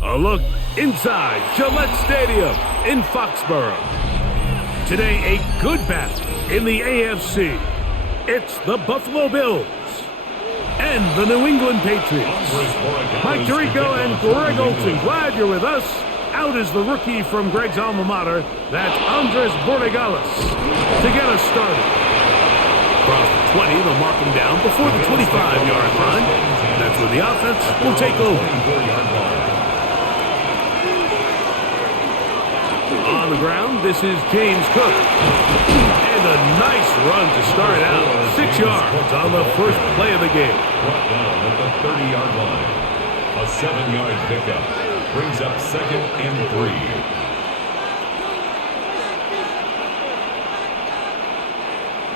A look inside Gillette Stadium in Foxborough. Today, a good battle in the AFC. It's the Buffalo Bills and the New England Patriots. Mike Tirico and Greg Olson, glad you're with us. Out is the rookie from Greg's alma mater. That's Andres Borregales to get us started. Across the 20, they'll mark him down before the 25-yard line. And that's where the offense will take over. On the ground, this is James Cook. And a nice run to start out. 6 yards on the first play of the game. Brought down at the 30-yard line. A 7-yard pickup brings up 2nd and 3.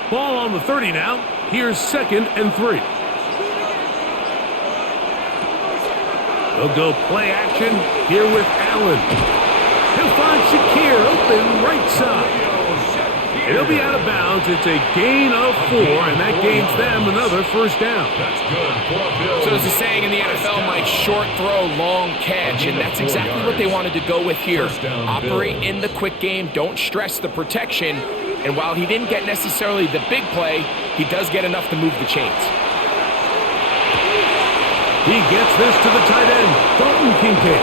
Ball on the 30 now. Here's 2nd and 3. They'll go play action here with Allen. He'll find Shakir open right side. He'll be out of bounds. It's a gain of 4, and that gains them another first down. That's good for Bill. So there's a saying in the NFL, Mike, short throw, long catch, and that's exactly what they wanted to go with here. Operate in the quick game, don't stress the protection, and while he didn't get necessarily the big play, he does get enough to move the chains. He gets this to the tight end, Dalton Kincaid.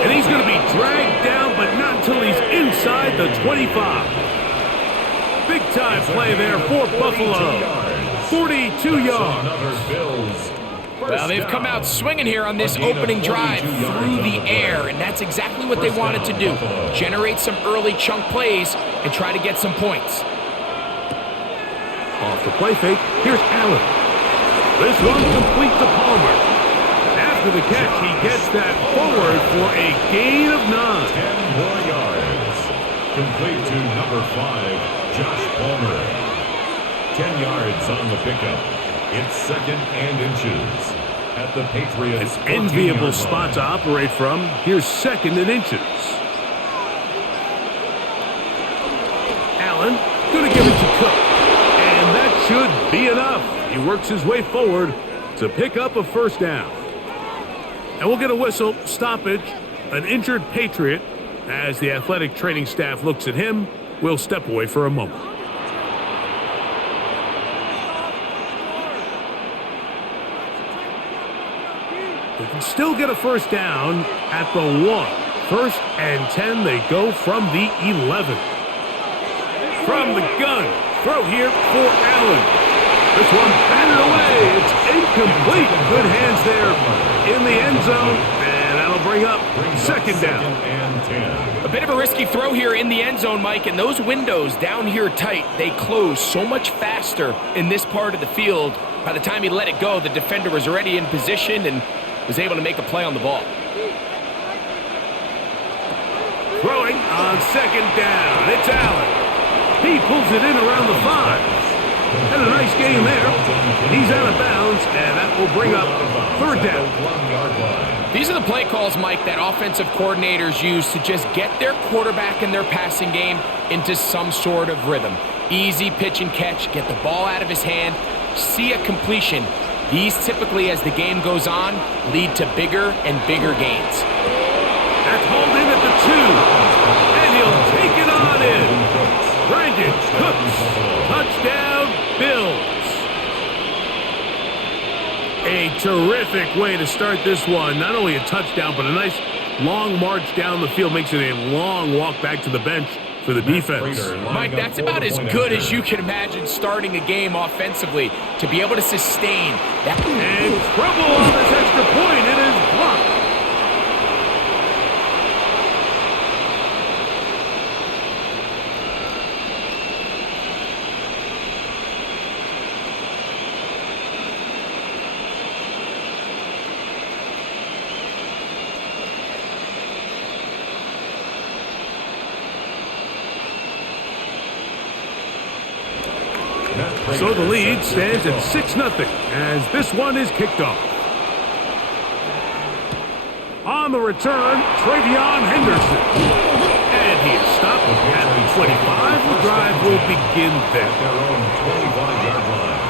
And he's going to be dragged down, but not until he's inside the 25. Big-time play there for Buffalo. 42 yards. Well, they've come out swinging here on this opening drive through the air, and that's exactly what they wanted to do. Generate some early chunk plays and try to get some points. Off the play fake, here's Allen. This one complete to Palmer. After the catch, he gets that forward for a gain of 9. 10 more yards. Complete to number 5, Josh Palmer. 10 yards on the pickup. It's 2nd and inches at the Patriots. An enviable spot to operate from. Here's 2nd and inches. Allen going to give it to Cook. And that should be enough. He works his way forward to pick up a first down. And we'll get a whistle, stoppage, an injured Patriot. As the athletic training staff looks at him, we'll step away for a moment. They can still get a first down at the 1. 1st and 10, they go from the 11. From the gun, throw here for Allen. This one batted away. It's incomplete. Good hands there in the end zone, and that'll bring up 2nd down. A bit of a risky throw here in the end zone, Mike, and those windows down here tight, they close so much faster in this part of the field. By the time he let it go, the defender was already in position and was able to make a play on the ball. Throwing on 2nd down. It's Allen. He pulls it in around the 5. And a nice gain there. He's out of bounds, and that will bring up 3rd down. These are the play calls, Mike, that offensive coordinators use to just get their quarterback and their passing game into some sort of rhythm. Easy pitch and catch, get the ball out of his hand, see a completion. These typically, as the game goes on, lead to bigger and bigger gains. That's hauled in at the 2, and he'll take it on in. Brandon Cooks, touchdown, Bills. A terrific way to start this one. Not only a touchdown, but a nice long march down the field. Makes it a long walk back to the bench for the defense. Mike, that's about as good as you can imagine starting a game offensively, to be able to sustain that. And trouble on this extra point. It is blocked. So the lead stands at 6-0 as this one is kicked off. On the return, Travion Henderson. And he is stopped at the 25. The drive will begin there. At their own 25-yard line.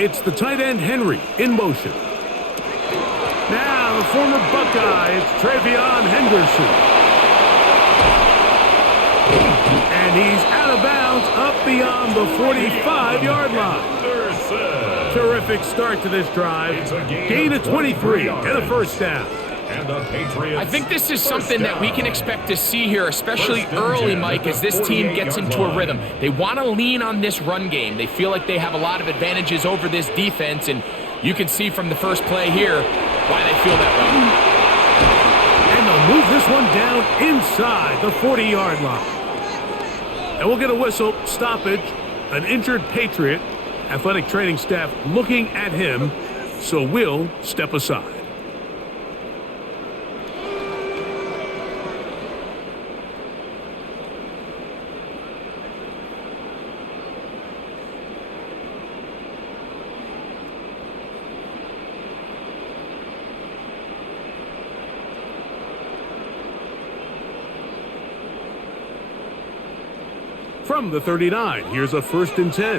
It's the tight end Henry in motion. Now the former Buckeye, it's Travion Henderson. And he's out of bounds up beyond the 45-yard line. Terrific start to this drive. Gain of 23 and a first down. And the Patriots. I think this is something that we can expect to see here, especially early, Mike, as this team gets into a rhythm. They want to lean on this run game. They feel like they have a lot of advantages over this defense, and you can see from the first play here why they feel that way. And they'll move this one down inside the 40-yard line. And we'll get a whistle, stoppage, an injured Patriot. Athletic training staff looking at him, so we'll step aside. From the 39, here's a 1st and 10.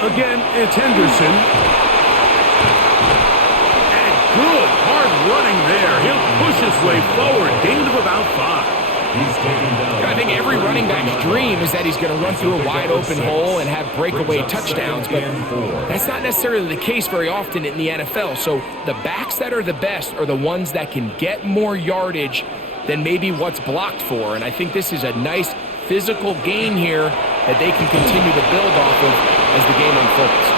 Again, it's Henderson. And good, hard running there. He'll push his way forward. Gain of about 5. He's taken down. I think every running back's dream is that he's going to run through a wide open hole and have breakaway touchdowns, but that's not necessarily the case very often in the NFL. So the backs that are the best are the ones that can get more yardage than maybe what's blocked for. And I think this is a nice physical gain here that they can continue to build off of as the game unfolds.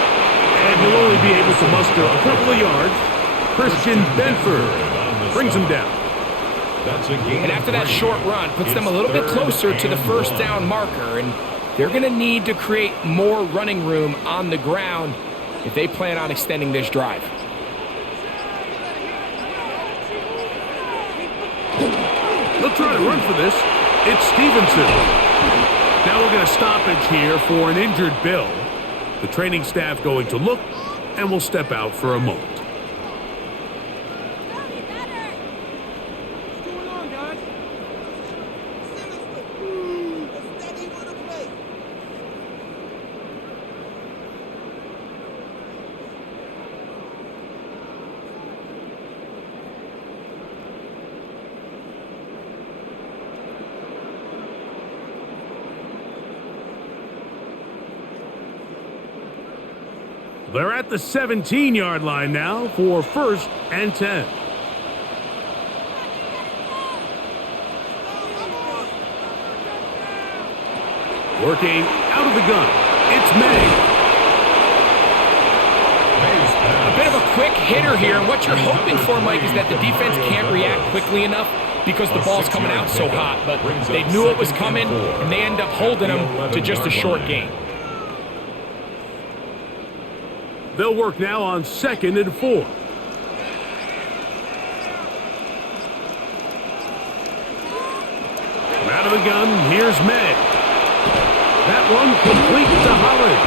And he'll only be able to muster a couple of yards. Christian Benford brings him down. And after that short run, puts them a little bit closer to the first down marker, and they're going to need to create more running room on the ground if they plan on extending this drive. They'll try to run for this. It's Stevenson. Now we'll get a stoppage here for an injured Bill. The training staff going to look, and we'll step out for a moment. They're at the 17-yard line now for 1st and 10. Working out of the gun. It's May. A bit of a quick hitter here, and what you're hoping for, Mike, is that the defense can't react quickly enough because the ball's coming out so hot, but they knew it was coming, and they end up holding them to just a short gain. They'll work now on 2nd and 4. Out of the gun, here's May. That one complete to Holland.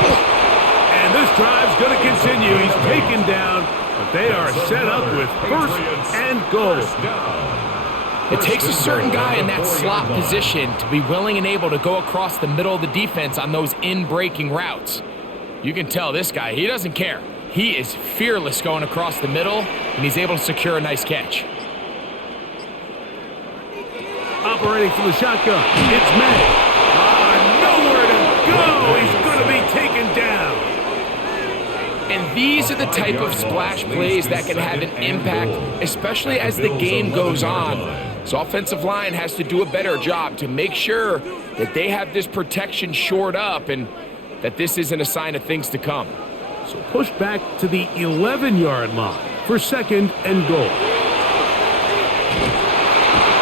And this drive's going to continue. He's taken down, but they are set up with 1st and goal. It takes a certain guy in that slot position to be willing and able to go across the middle of the defense on those in-breaking routes. You can tell this guy, he doesn't care. He is fearless going across the middle, and he's able to secure a nice catch. Operating from the shotgun, it's May. Nowhere to go. He's going to be taken down. And these are the type of splash plays that can have an impact, especially as the game goes on. So offensive line has to do a better job to make sure that they have this protection shored up and that this isn't a sign of things to come. So push back to the 11-yard line for 2nd and goal.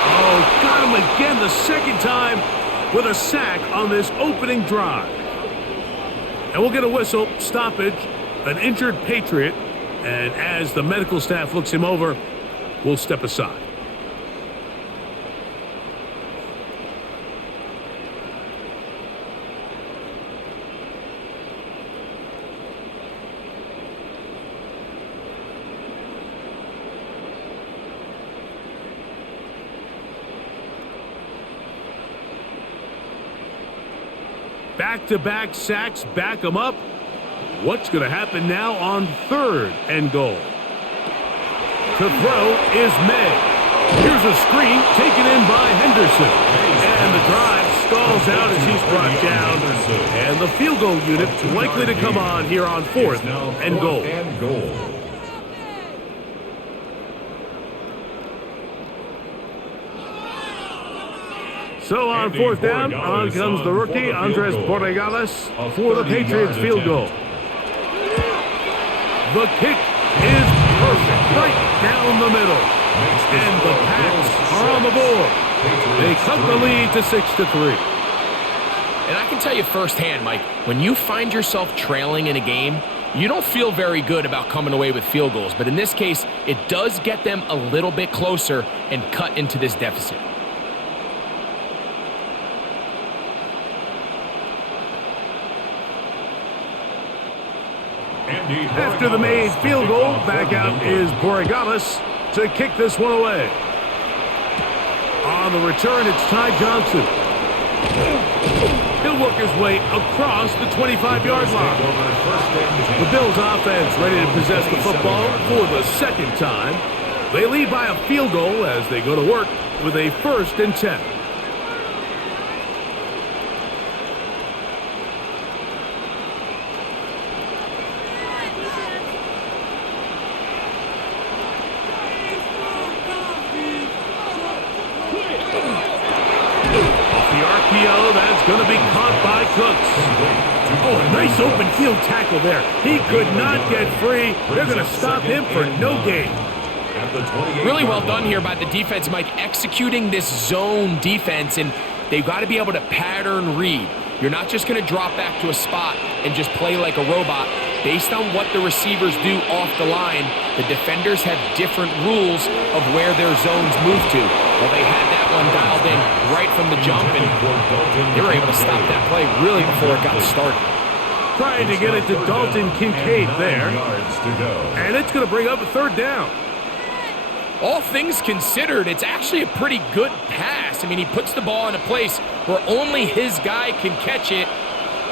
Oh, got him again the second time with a sack on this opening drive. And we'll get a whistle, stoppage, an injured Patriot, and as the medical staff looks him over, we'll step aside. Back-to-back sacks back them up. What's going to happen now on 3rd and goal? To throw is May. Here's a screen taken in by Henderson. And the drive stalls out as he's brought down. And the field goal unit likely to come on here on 4th and goal. So on 4th down, on comes the rookie, Andres Borregales, for the Patriots field goal. The kick is perfect, right down the middle. And the Pats are on the board. They cut the lead to 6-3. And I can tell you firsthand, Mike, when you find yourself trailing in a game, you don't feel very good about coming away with field goals. But in this case, it does get them a little bit closer and cut into this deficit. After the made field goal, back out is Borregales to kick this one away. On the return, it's Ty Johnson. He'll work his way across the 25-yard line. The Bills offense ready to possess the football for the second time. They lead by a field goal as they go to work with a 1st and 10. That's going to be caught by Cooks. Oh, a nice open field tackle there. He could not get free. They're going to stop him for no gain. Really well done here by the defense, Mike, executing this zone defense, and they've got to be able to pattern read. You're not just going to drop back to a spot and just play like a robot. Based on what the receivers do off the line, the defenders have different rules of where their zones move to. Well, they had that one dialed in right from the jump, and they were able to stop that play really before it got started. Trying to get it to Dalton Kincaid there. And it's going to bring up a 3rd down. All things considered, it's actually a pretty good pass. I mean, he puts the ball in a place where only his guy can catch it.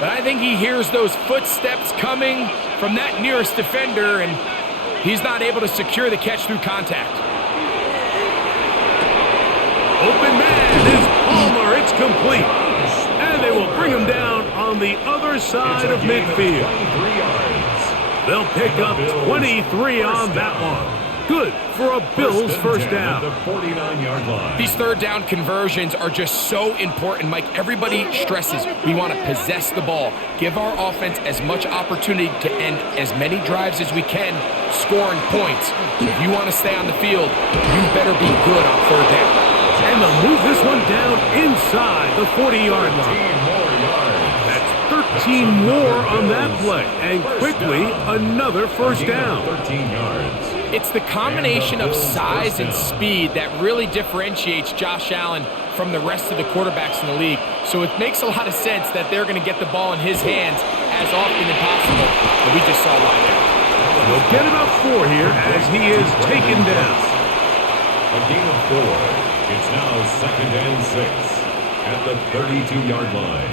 But I think he hears those footsteps coming from that nearest defender, and he's not able to secure the catch through contact. Open man is Palmer. It's complete. And they will bring him down on the other side of midfield. They'll pick up 23 on that one. Good for a Bills 1st down. These 3rd down conversions are just so important, Mike. Everybody stresses we want to possess the ball, give our offense as much opportunity to end as many drives as we can, scoring points. If you want to stay on the field, you better be good on 3rd down. And they'll move this one down inside the 40-yard line. That's 13 more on that play, and quickly another 1st down. 13 yards. It's the combination of size and speed that really differentiates Josh Allen from the rest of the quarterbacks in the league. So it makes a lot of sense that they're going to get the ball in his hands as often as possible. And we just saw why there. We'll get about 4 here as he is taken down. A gain of 4. It's now 2nd and 6 at the 32-yard line.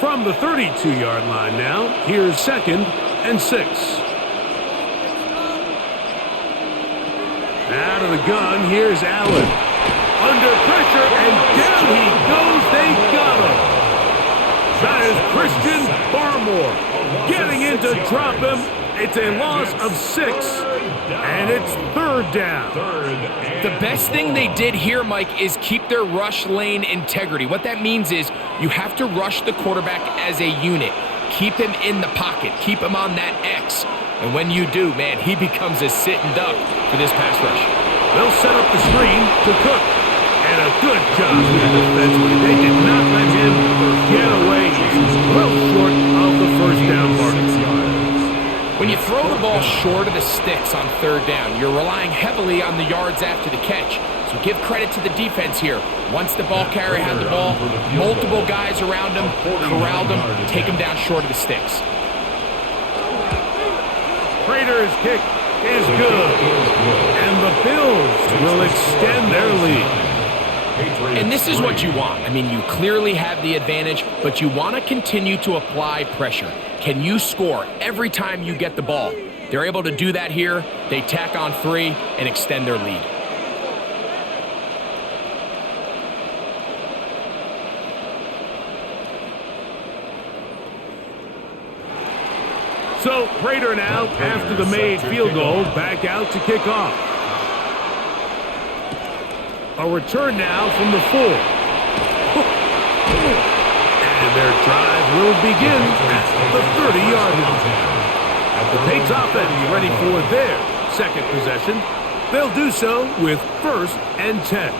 From the 32-yard line now, here's 2nd and 6. Out of the gun, here's Allen. Under pressure, and down he goes. They got him. That is Christian Barmore getting in to drop him. It's a loss of 6, and it's 3rd down. The best thing they did here, Mike, is keep their rush lane integrity. What that means is you have to rush the quarterback as a unit. Keep him in the pocket. Keep him on that X. And when you do, man, he becomes a sitting duck for this pass rush. They'll set up the screen to Cook. And a good job with the defense. They did not let him get away. He's well short of the 1st down mark. When you throw the ball short of the sticks on 3rd down, you're relying heavily on the yards after the catch. So give credit to the defense here. Once the ball carrier had the ball, multiple guys around him, corralled him, take him down short of the sticks. Prater's kick is good. And the Bills will extend their lead. Patriots And this is 3. what you want. I mean, you clearly have the advantage, but you want to continue to apply pressure. Can you score every time you get the ball? They're able to do that here. They tack on 3 and extend their lead. So Prater now, after the made field goal, back out to kick off. A return now from the 4. And their drive will begin at the 30-yard line. The Patriots offense ready for their second possession. They'll do so with 1st and 10.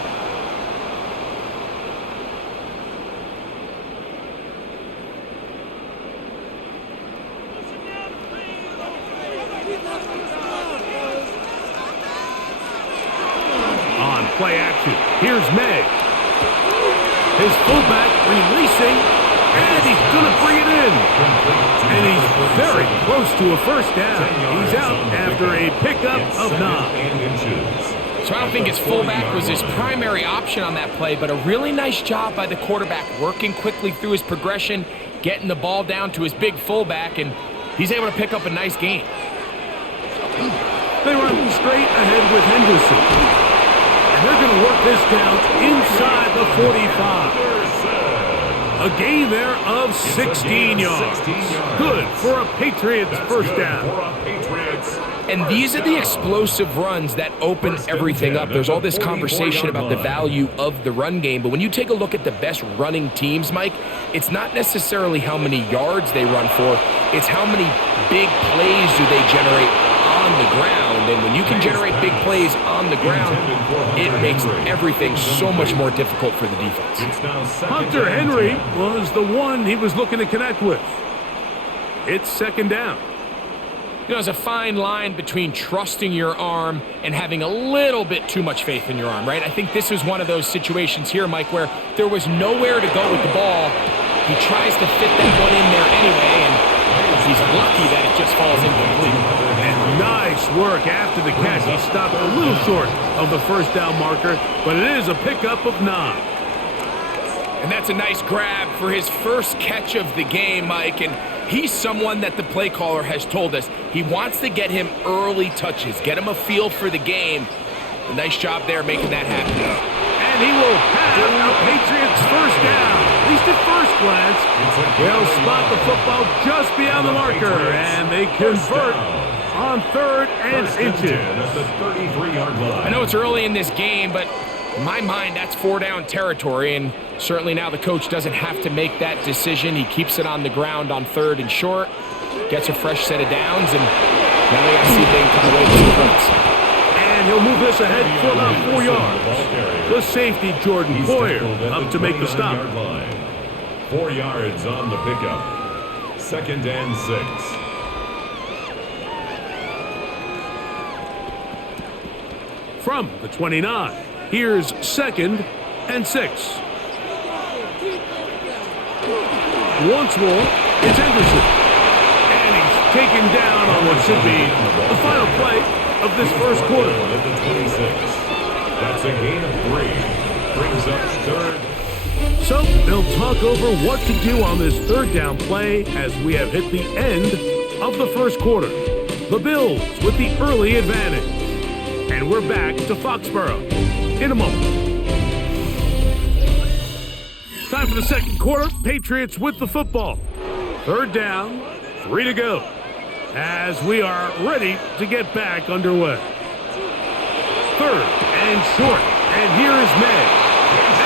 On play action, here's May. His fullback releasing, and he's going to bring it in. And he's very close to a first down. He's out after a pickup of 9. So I don't think his fullback was his primary option on that play, but a really nice job by the quarterback working quickly through his progression, getting the ball down to his big fullback, and he's able to pick up a nice gain. They run straight ahead with Henderson. And they're going to work this down inside the 45. A gain there of 16 yards. Good for a Patriots first down. And these are the explosive runs that open everything up. There's all this conversation about the value of the run game, but when you take a look at the best running teams, Mike, it's not necessarily how many yards they run for, it's how many big plays do they generate on the ground. And when you can generate big plays on the ground, it makes everything so much more difficult for the defense. Hunter Henry was the one he was looking to connect with. It's second down. You know, there's a fine line between trusting your arm and having a little bit too much faith in your arm, right? I think this is one of those situations here, Mike, where there was nowhere to go with the ball. He tries to fit that one in there anyway, and he's lucky that it just falls incomplete. And nice work after the catch. He stopped a little short of the first down marker, but it is a pickup of 9. And that's a nice grab for his first catch of the game, Mike. And he's someone that the play caller has told us he wants to get him early touches, get him a feel for the game. A nice job there making that happen. And he will have a Patriots first down. At least at first glance, they'll spot the football just beyond the marker, and they convert on 3rd and inches. I know it's early in this game, but in my mind, that's 4-down territory, and certainly now the coach doesn't have to make that decision. He keeps it on the ground on 3rd and short, gets a fresh set of downs, and now they got to see if they can come away with 2 points. And he'll move this ahead for about 4 yards. The safety, Jordan Boyer, up to make the stop. 4 yards on the pickup. 2nd and 6. From the 29, here's 2nd and 6. Once more, it's Henderson. And he's taken down on what should be the final play of this first quarter. At the 26. That's a gain of 3. Brings up 3rd. So they'll talk over what to do on this 3rd down play as we have hit the end of the first quarter. The Bills with the early advantage. And we're back to Foxborough in a moment. Time for the second quarter. Patriots with the football. 3rd down, 3 to go. As we are ready to get back underway. 3rd and short. And here is May.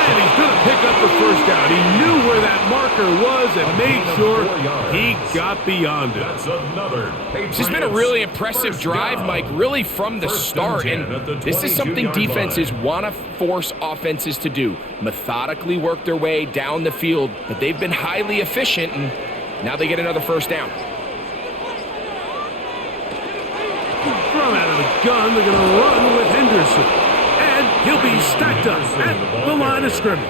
And he's going to pick up the first down. He knew where that marker was and made sure he got beyond it. That's another. This has been a really impressive drive, Mike, really from the start. And this is something defenses want to force offenses to do. Methodically work their way down the field, but they've been highly efficient, and now they get another first down. Thrown out of the gun, they're going to run with Henderson. And he'll be stacked up at the line of scrimmage.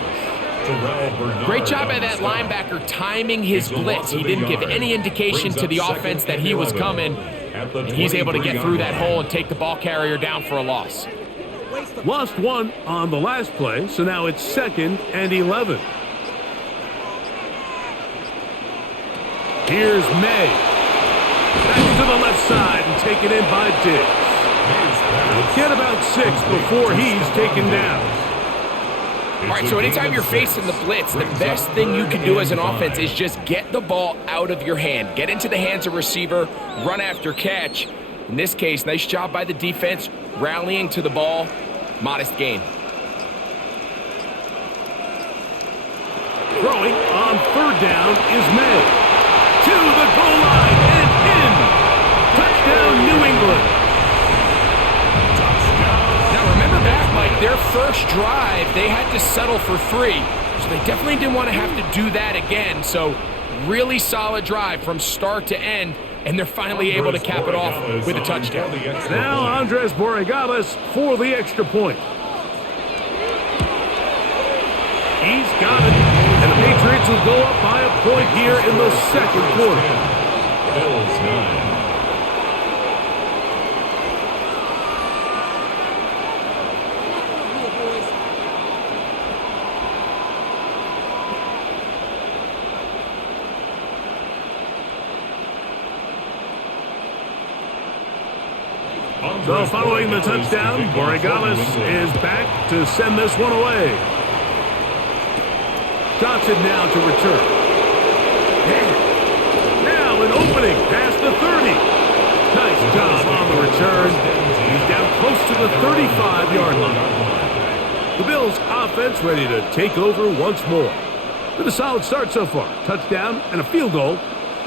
Great job by that linebacker timing his blitz. He didn't give any indication to the offense that he was coming. And he's able to get through that hole and take the ball carrier down for a loss. Lost one on the last play, so now it's 2nd and 11. Here's May. Back to the left side and taken in by Diggs. He'll get about 6 before he's taken down. All right, so anytime you're facing the blitz, the best thing you can do as an offense is just get the ball out of your hand. Get into the hands of receiver, run after catch. In this case, nice job by the defense, rallying to the ball. Modest gain. Throwing on 3rd down is May. To the goal line and in. Touchdown, New England. Now remember back, Mike, their first drive, they had to settle for 3. So they definitely didn't want to have to do that again. So really solid drive from start to end. And they're finally able to cap it off with a touchdown. Now Andres Borregales for the extra point. He's got it. And the Patriots will go up by a point here in the 2nd quarter. Bills 9. So following the touchdown, Borregales is back to send this one away. Johnson now to return. Now an opening past the 30. Nice job on the return. He's down close to the 35-yard line. The Bills' offense ready to take over once more. With a solid start so far. Touchdown and a field goal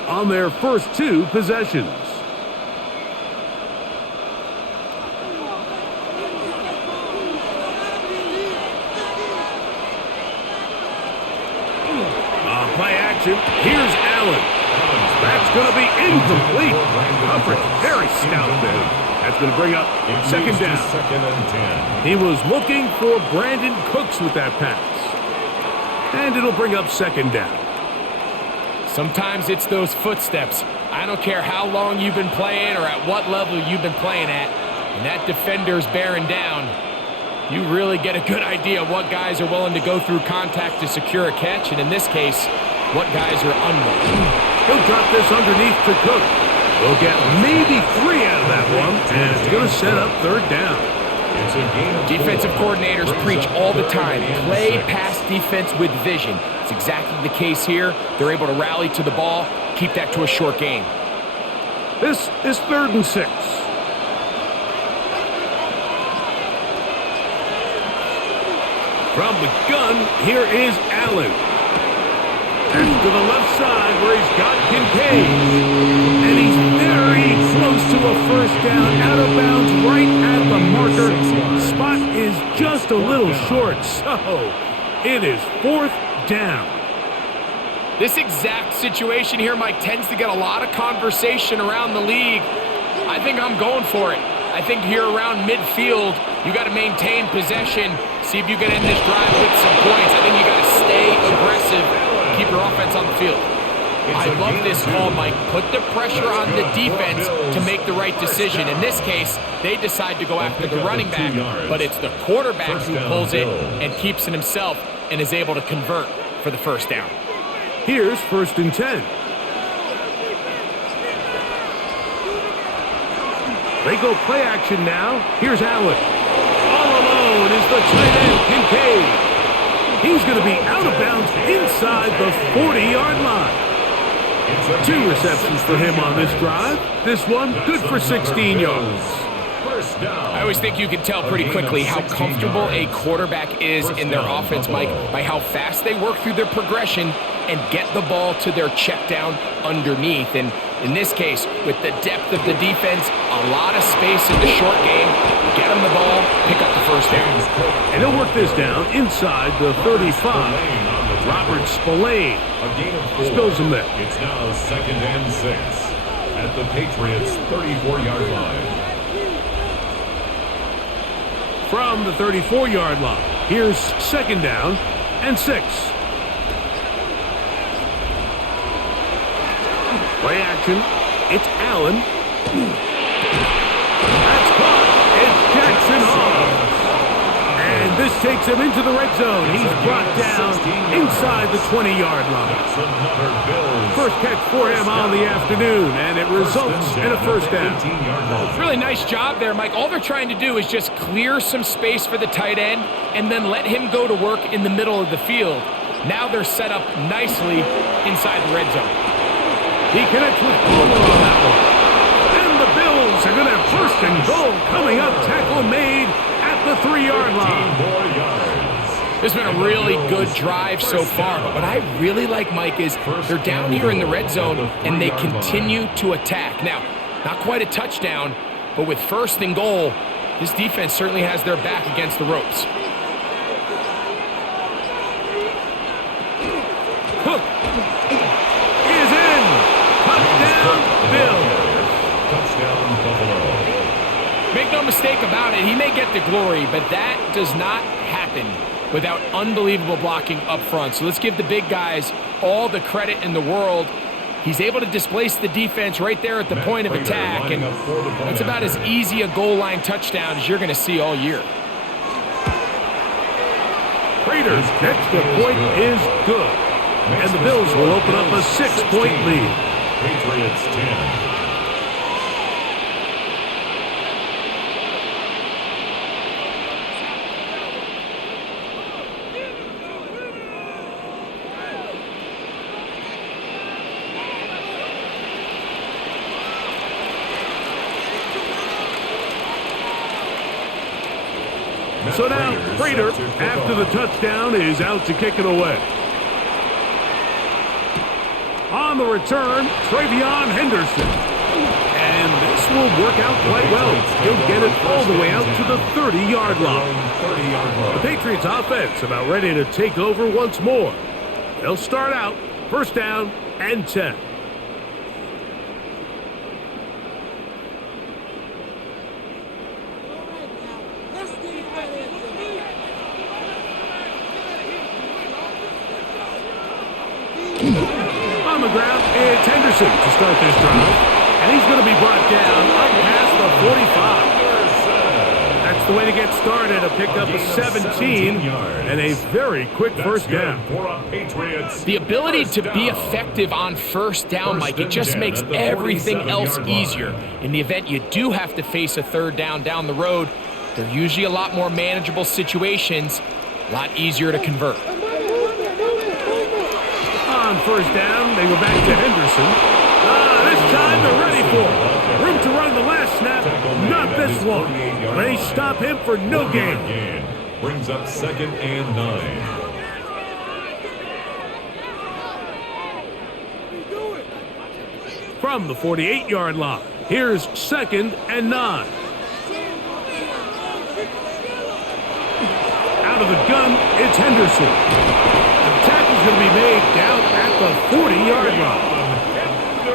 on their first 2 possessions. Play action. Here's Allen. That's going to be incomplete. Coverage very stout there. That's going to bring up 2nd down. 2nd and 10. He was looking for Brandon Cooks with that pass. And it'll bring up 2nd down. Sometimes it's those footsteps. I don't care how long you've been playing or at what level you've been playing at. When that defender's bearing down, you really get a good idea of what guys are willing to go through contact to secure a catch, and in this case, what guys are unwilling. He'll drop this underneath to Cook. We'll get maybe 3 out of that one, and it's going to set up 3rd down. It's a game of Defensive coordinators preach all the time, play pass defense with vision. It's exactly the case here. They're able to rally to the ball, keep that to a short game. This is 3rd and 6. From the gun, here is Allen. And to the left side where he's got Kincaid. And he's very close to a 1st down, out of bounds right at the marker. Spot is just a little short, so it is 4th down. This exact situation here, Mike, tends to get a lot of conversation around the league. I think I'm going for it. I think here around midfield, you got to maintain possession. See if you can end this drive with some points. I think you got to stay aggressive, keep your offense on the field. I love this call, Mike. Put the pressure on the defense to make the right decision. In this case, they decide to go after the running back, but it's the quarterback who pulls it and keeps it himself and is able to convert for the 1st down. Here's 1st and 10. They go play action now. Here's Allen. All alone is the tight end, Kincaid. He's going to be out of bounds inside the 40-yard line. 2 receptions for him on this drive. This one good for 16 yards. I always think you can tell pretty quickly how comfortable a quarterback is in their offense, Mike, by how fast they work through their progression and get the ball to their check down underneath. And in this case, with the depth of the defense, a lot of space in the short game, get them the ball, pick up the 1st down. And he'll work this down inside the 35. Robert Spillane spills him there. It's now 2nd and 6 at the Patriots' 34-yard line. From the 34-yard line, here's 2nd down and 6. Play action. It's Allen. That's caught. It's Jackson Hall. And this takes him into the red zone. He's brought down inside the 20-yard line. First catch for him on the afternoon, and it results in a first down. Really nice job there, Mike. All they're trying to do is just clear some space for the tight end and then let him go to work in the middle of the field. Now they're set up nicely inside the red zone. He connects with Palmer on that one. And the Bills are going to have first and goal coming up. Tackle made at the 3-yard line. This has been a really good drive so far, but what I really like, Mike, is they're down here in the red zone and they continue to attack. Now, not quite a touchdown, but with first and goal, this defense certainly has their back against the ropes. Cook is in. Touchdown, Bills. Touchdown, Buffalo. Make no mistake about it, he may get the glory, but that does not happen without unbelievable blocking up front. So let's give the big guys all the credit in the world. He's able to displace the defense right there at the point of attack, and that's about as easy a goal line touchdown as you're going to see all year. Raiders' next point is good, and the Bills will open up a 6-point lead. Patriots 10. So now, Prater, after the touchdown, is out to kick it away. On the return, Travion Henderson. And this will work out quite well. He'll get it all the way out to the 30-yard line. The Patriots offense about ready to take over once more. They'll start out first down and 10. On the ground, it's Henderson to start this drive. And he's going to be brought down up past the 45. That's the way to get started. A pickup of 17 and a very quick first down. The ability to be effective on first down, Mike, it just makes everything else easier. In the event you do have to face a third down the road, they're usually a lot more manageable situations, a lot easier to convert. On first down, they go back to Henderson. This time they're ready for it. Room to run the last snap, not this one. They stop him for no gain. Brings up 2nd and 9. From the 48-yard line, here's 2nd and 9. Out of the gun, it's Henderson. The tackle's going to be made down at the 40-yard line.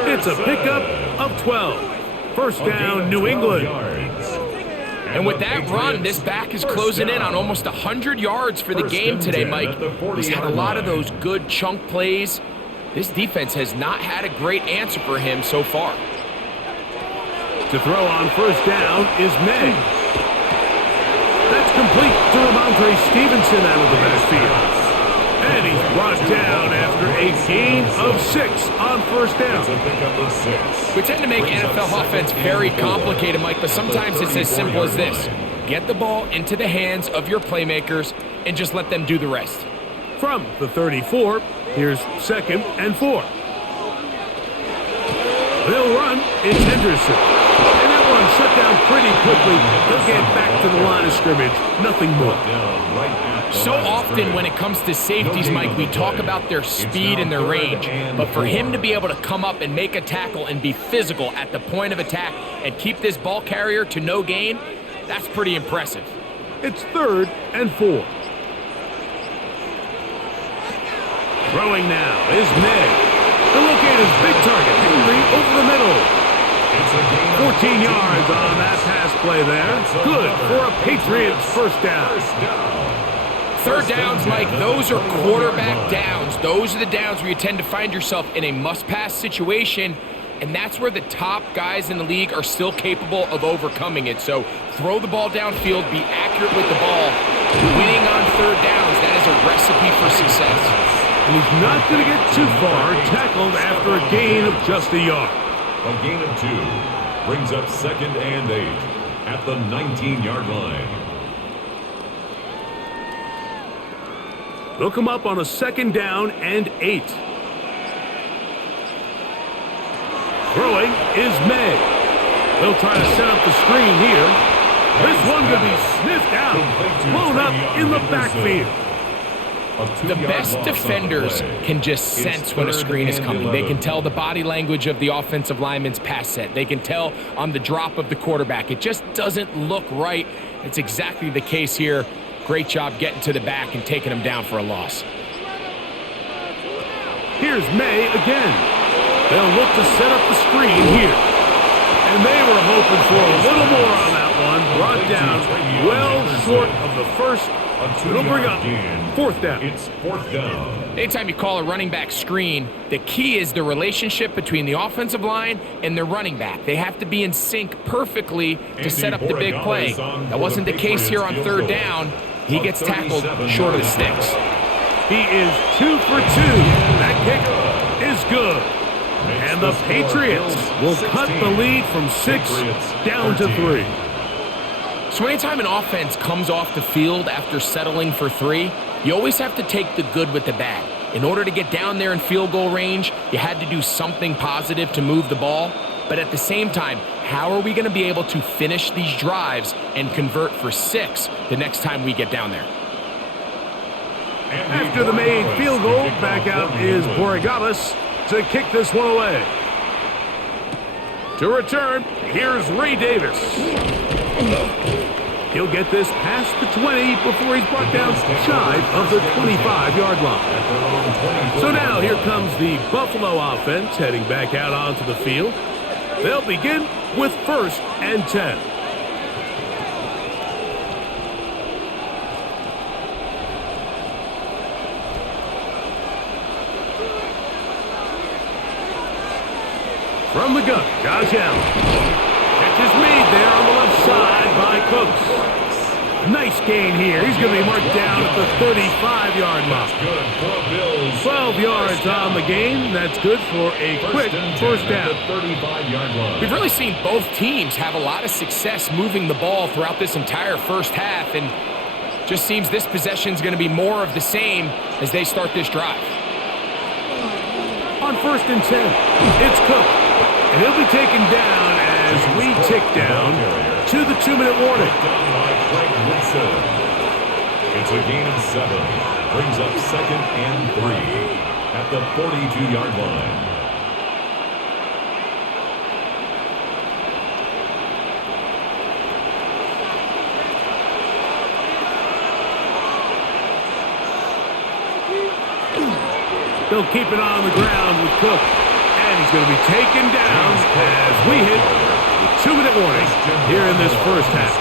It's a pickup of 12. First down, New England. And with that run, this back is closing in on almost 100 yards for the game today, Mike. He's had a lot of those good chunk plays. This defense has not had a great answer for him so far. To throw on first down is May. That's complete to Ramondre Stevenson out of the backfield. And he's brought down after a gain of 6 on first down. We tend to make NFL offense very complicated, Mike, but sometimes it's as simple as this. Get the ball into the hands of your playmakers and just let them do the rest. From the 34, here's 2nd and 4. They'll run, it's Henderson. And that one shut down pretty quickly. They'll get back to the line of scrimmage. Nothing more. So often when it comes to safeties, Mike, we talk about their speed and their range. But for him to be able to come up and make a tackle and be physical at the point of attack and keep this ball carrier to no gain, that's pretty impressive. It's 3rd and 4. Throwing now is May. The locator's big target, Henry, over the middle. 14 yards on that pass play there. Good for a Patriots first down. Third downs, Mike, those are quarterback downs. Those are the downs where you tend to find yourself in a must-pass situation, and that's where the top guys in the league are still capable of overcoming it. So throw the ball downfield, be accurate with the ball, Winning on third downs, that is a recipe for success. And he's not going to get too far, tackled after a gain of just a yard. A gain of 2 brings up 2nd and 8 at the 19-yard line. They'll come up on a 2nd down and 8. Throwing is May. They'll try to set up the screen here. This one could be sniffed out, blown up in the backfield. The best defenders can just sense when a screen is coming. They can tell the body language of the offensive lineman's pass set. They can tell on the drop of the quarterback. It just doesn't look right. It's exactly the case here. Great job getting to the back and taking him down for a loss. Here's May again. They'll look to set up the screen here. And they were hoping for a little more on that one. Brought down well short of the first. It'll bring up 4th down. It's 4th down. Anytime you call a running back screen, the key is the relationship between the offensive line and the running back. They have to be in sync perfectly to set up the big play. That wasn't the case here on 3rd down. He gets tackled short of the sticks. He is 2 for 2. That kick is good. And the Patriots will cut the lead from 6 down to 3. So anytime an offense comes off the field after settling for 3, you always have to take the good with the bad. In order to get down there in field goal range, you had to do something positive to move the ball. But at the same time, how are we going to be able to finish these drives and convert for 6 the next time we get down there? After the made field goal, back out is Borregales to kick this one away. To return, here's Ray Davis. He'll get this past the 20 before he's brought down shy of the 25-yard line. So now here comes the Buffalo offense heading back out onto the field. They'll begin with 1st and 10. From the gun, Josh Allen. Catch is made there on the left side by Cooks. Nice gain here. He's going to be marked down at the 35-yard line. 12 yards on the gain. That's good for a quick 1st down. We've really seen both teams have a lot of success moving the ball throughout this entire first half, and just seems this possession is going to be more of the same as they start this drive. On 1st and 10, it's Cook. And he'll be taken down as we tick down to the 2-minute warning. It's a gain of 7. Brings up 2nd and 3 at the 42-yard line. They'll keep it on the ground with Cook. And he's going to be taken down as we hit the 2-minute warning here in this first half.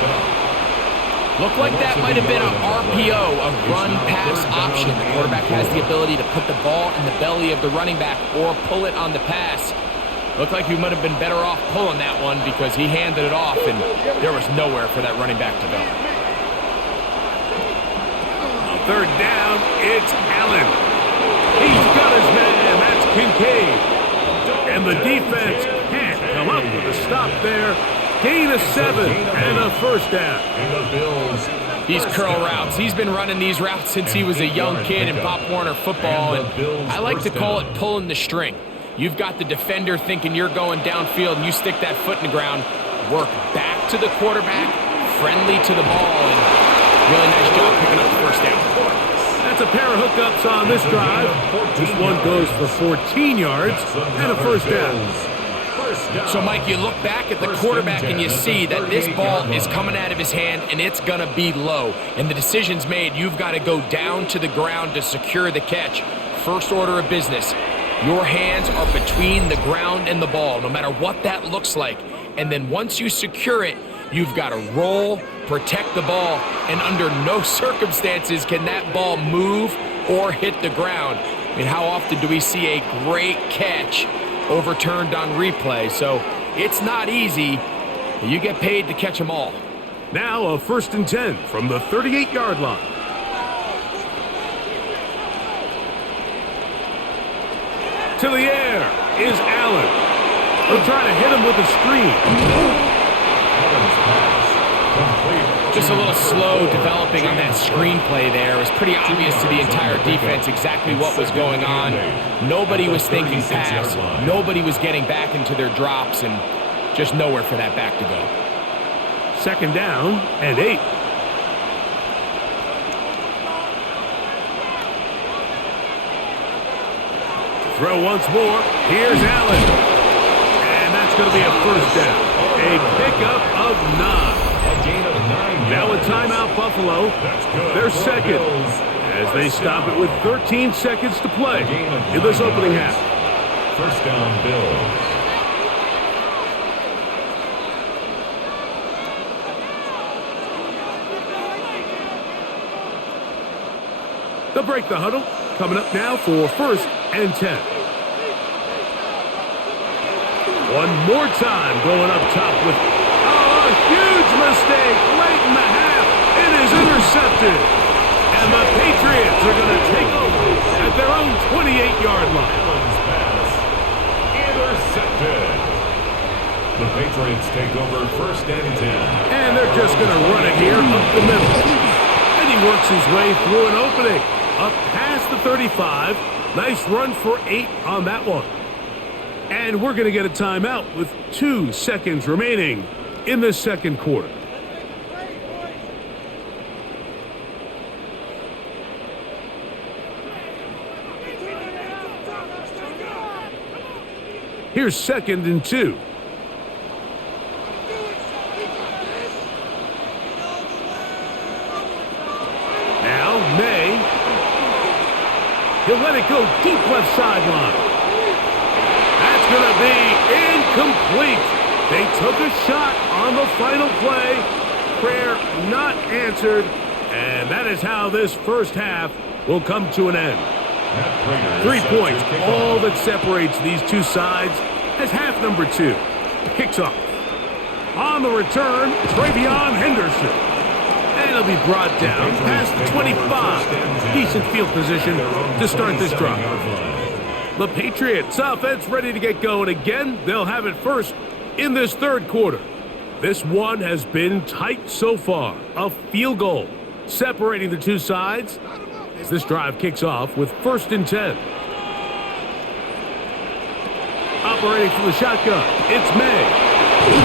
Looked like that might have been an RPO, a run-pass option. The quarterback has the ability to put the ball in the belly of the running back or pull it on the pass. Looked like he might have been better off pulling that one because he handed it off, and there was nowhere for that running back to go. On 3rd down, it's Allen. He's got his man. That's Kincaid. And the defense can't come up with a stop there. Gain of 7 and a 1st down. These curl routes. He's been running these routes since he was a young kid in Pop Warner football, and I like to call it pulling the string. You've got the defender thinking you're going downfield, and you stick that foot in the ground, work back to the quarterback, friendly to the ball, and really nice job picking up the 1st down. That's a pair of hookups on this drive. This one goes for 14 yards and a 1st down. So, Mike, you look back at the quarterback and you see that this ball is coming out of his hand and it's going to be low. And the decision's made. You've got to go down to the ground to secure the catch. First order of business. Your hands are between the ground and the ball, no matter what that looks like. And then once you secure it, you've got to roll, protect the ball, and under no circumstances can that ball move or hit the ground. I mean, how often do we see a great catch overturned on replay? So it's not easy, but you get paid to catch them all. Now a 1st and 10 from the 38-yard line. To the air is Allen. They'll try to hit him with a screen. Just a little slow developing on that screenplay there. It was pretty obvious to the entire defense exactly what was going on. Nobody was thinking pass. Nobody was getting back into their drops, and just nowhere for that back to go. 2nd down and 8. Throw once more. Here's Allen. And that's going to be a 1st down. A pickup of 9. Now a timeout, Buffalo. They're second as they stop it with 13 seconds to play in this opening half. 1st down, Bills. They'll break the huddle. Coming up now for 1st and 10. One more time going up top with a huge mistake late in the half. It is intercepted. And the Patriots are going to take over at their own 28-yard line. Pass intercepted. The Patriots take over 1st and 10. And they're just going to run it here up the middle. And he works his way through an opening. Up past the 35. Nice run for 8 on that one. And we're going to get a timeout with 2 seconds remaining in the 2nd quarter. Here's 2nd and 2. Now May. He'll let it go deep left sideline. That's going to be incomplete. They took a shot on the final play. Prayer not answered. And that is how this 1st half will come to an end. 3 points, all that separates these two sides as half number 2 kicks off. On the return, Travion Henderson. And it'll be brought down past the 25. Decent field position to start this drive. The Patriots offense ready to get going again. They'll have it first in this 3rd quarter. This one has been tight so far. A field goal separating the two sides as this drive kicks off with 1st and 10. Operating from the shotgun, it's May.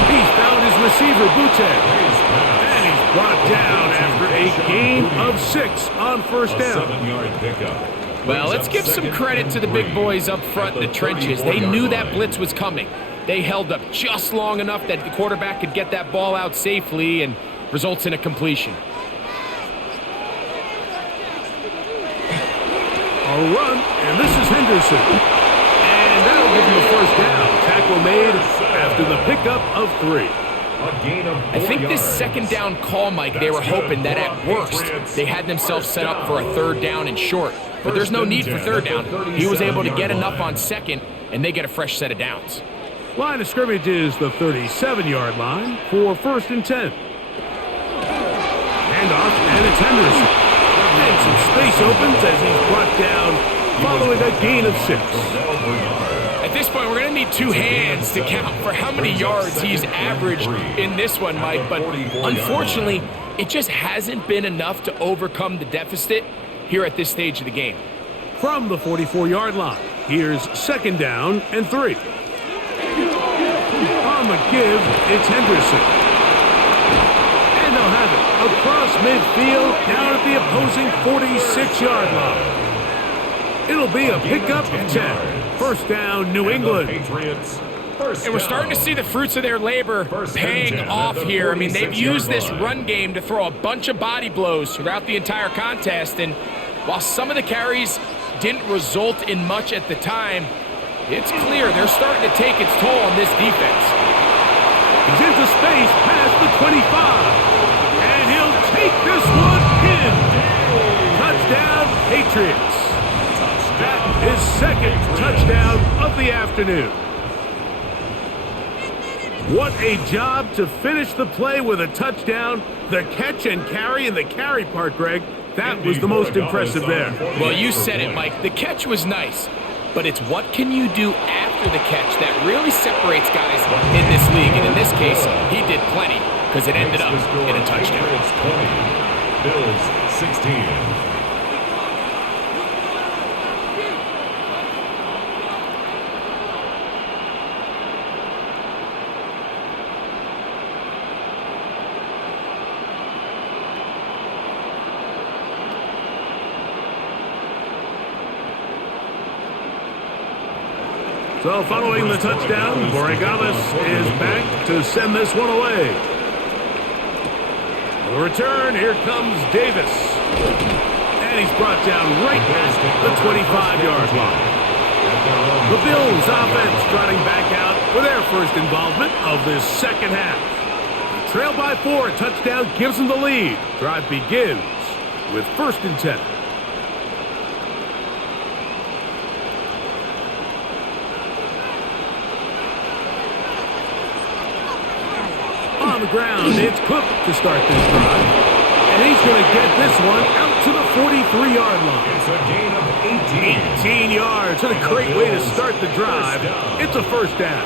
He's found his receiver, Butte. And he's brought down after a gain of 6 on 1st down. 7-yard pickup. Well, let's give some credit to the big boys up front in the trenches. They knew that blitz was coming. They held up just long enough that the quarterback could get that ball out safely and results in a completion. A run, and this is Henderson. And that'll give him a 1st down. Tackle made after the pickup of 3. I think this 2nd down call, Mike, they were hoping that at worst they had themselves set up for a 3rd down and short. But there's no need for 3rd down. He was able to get enough on 2nd, and they get a fresh set of downs. Line of scrimmage is the 37-yard line for 1st and 10. Handoff, and it's Henderson. And some space opens as he's brought down following a gain of 6. At this point, we're going to need 2 hands to count for how many yards he's averaged in this one, Mike. But unfortunately, it just hasn't been enough to overcome the deficit here at this stage of the game. From the 44-yard line, here's 2nd down and 3. On the give, it's Henderson. And they'll have it across midfield down at the opposing 46-yard line. It'll be a pickup of 10. 1st down, New England. And we're starting to see the fruits of their labor paying off here. I mean, they've used this run game to throw a bunch of body blows throughout the entire contest. And while some of the carries didn't result in much at the time, it's clear they're starting to take its toll on this defense. He's into space past the 25. And he'll take this one in. Touchdown, Patriots. That is 2nd touchdown of the afternoon. What a job to finish the play with a touchdown. The catch and carry, and the carry part, Greg, that was the most impressive there. Well, you said it, Mike. The catch was nice, but it's what can you do after the catch that really separates guys in this league. And in this case, he did plenty because it ended up in a touchdown. Patriots 20, Bills 16. So following the touchdown, Borregales is back to send this one away. The return, here comes Davis. And he's brought down right at the 25-yard line. The Bills offense trotting back out for their first involvement of this second half. Trail by 4, a touchdown gives them the lead. Drive begins with 1st and 10. On the ground, it's Cook to start this drive. And he's going to get this one out to the 43-yard line. It's a gain of 18 yards. What a great way to start the drive. It's a first down.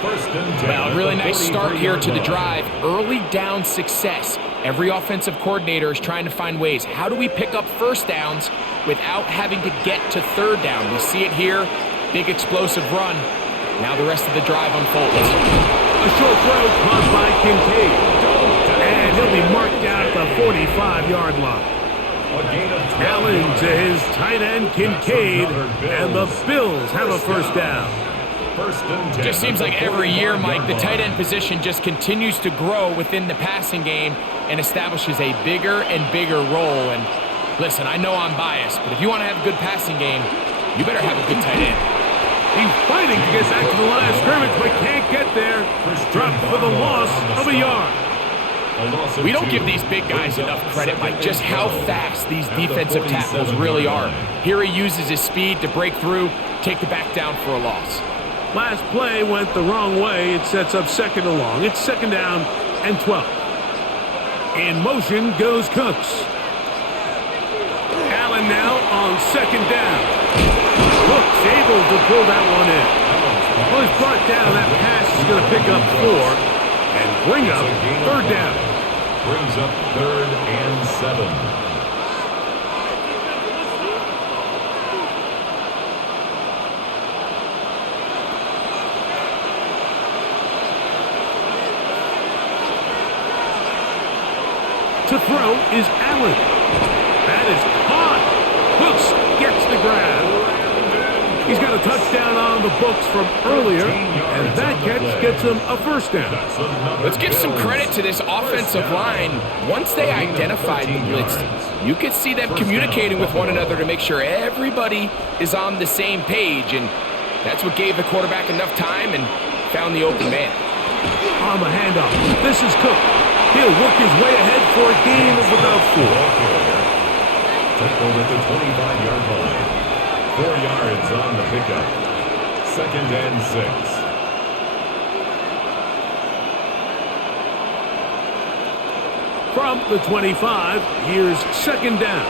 First and 10. Well, a really nice start here to the drive. Early down success. Every offensive coordinator is trying to find ways. How do we pick up first downs without having to get to third down? We see it here. Big explosive run. Now the rest of the drive unfolds. A short throw caused by Kincaid. And he'll be marked down at the 45-yard line. Allen to his tight end, Kincaid. And the Bills have a first down. Just seems like every year, Mike, the tight end position just continues to grow within the passing game and establishes a bigger and bigger role. And listen, I know I'm biased, but if you want to have a good passing game, you better have a good tight end. He's fighting to get back to the line of scrimmage, but can't get there. Dropped for the loss of a yard. We don't give these big guys enough credit, Mike, just how fast these defensive tackles really are. Here he uses his speed to break through, take the back down for a loss. Last play went the wrong way. It sets up 2nd and long. It's 2nd down and 12. In motion goes Cooks. Allen now on 2nd down. Cooks able to pull that one in. Well, he's brought down. That pass is going to pick up 4 and bring up 3rd down. Brings up 3rd and 7. To throw is Allen. That is caught. Cooks gets the grab. He's got a touchdown on the books from earlier, and that catch gets him a first down. Let's give some credit to this offensive line. Once they identified the blitz, you could see them communicating with one another to make sure everybody is on the same page, and that's what gave the quarterback enough time and found the open man. On the handoff, this is Cook. He'll work his way ahead for a gain of about 4. Tackle at the 25-yard line. 4 yards on the pickup. 2nd and 6. From the 25, here's 2nd down.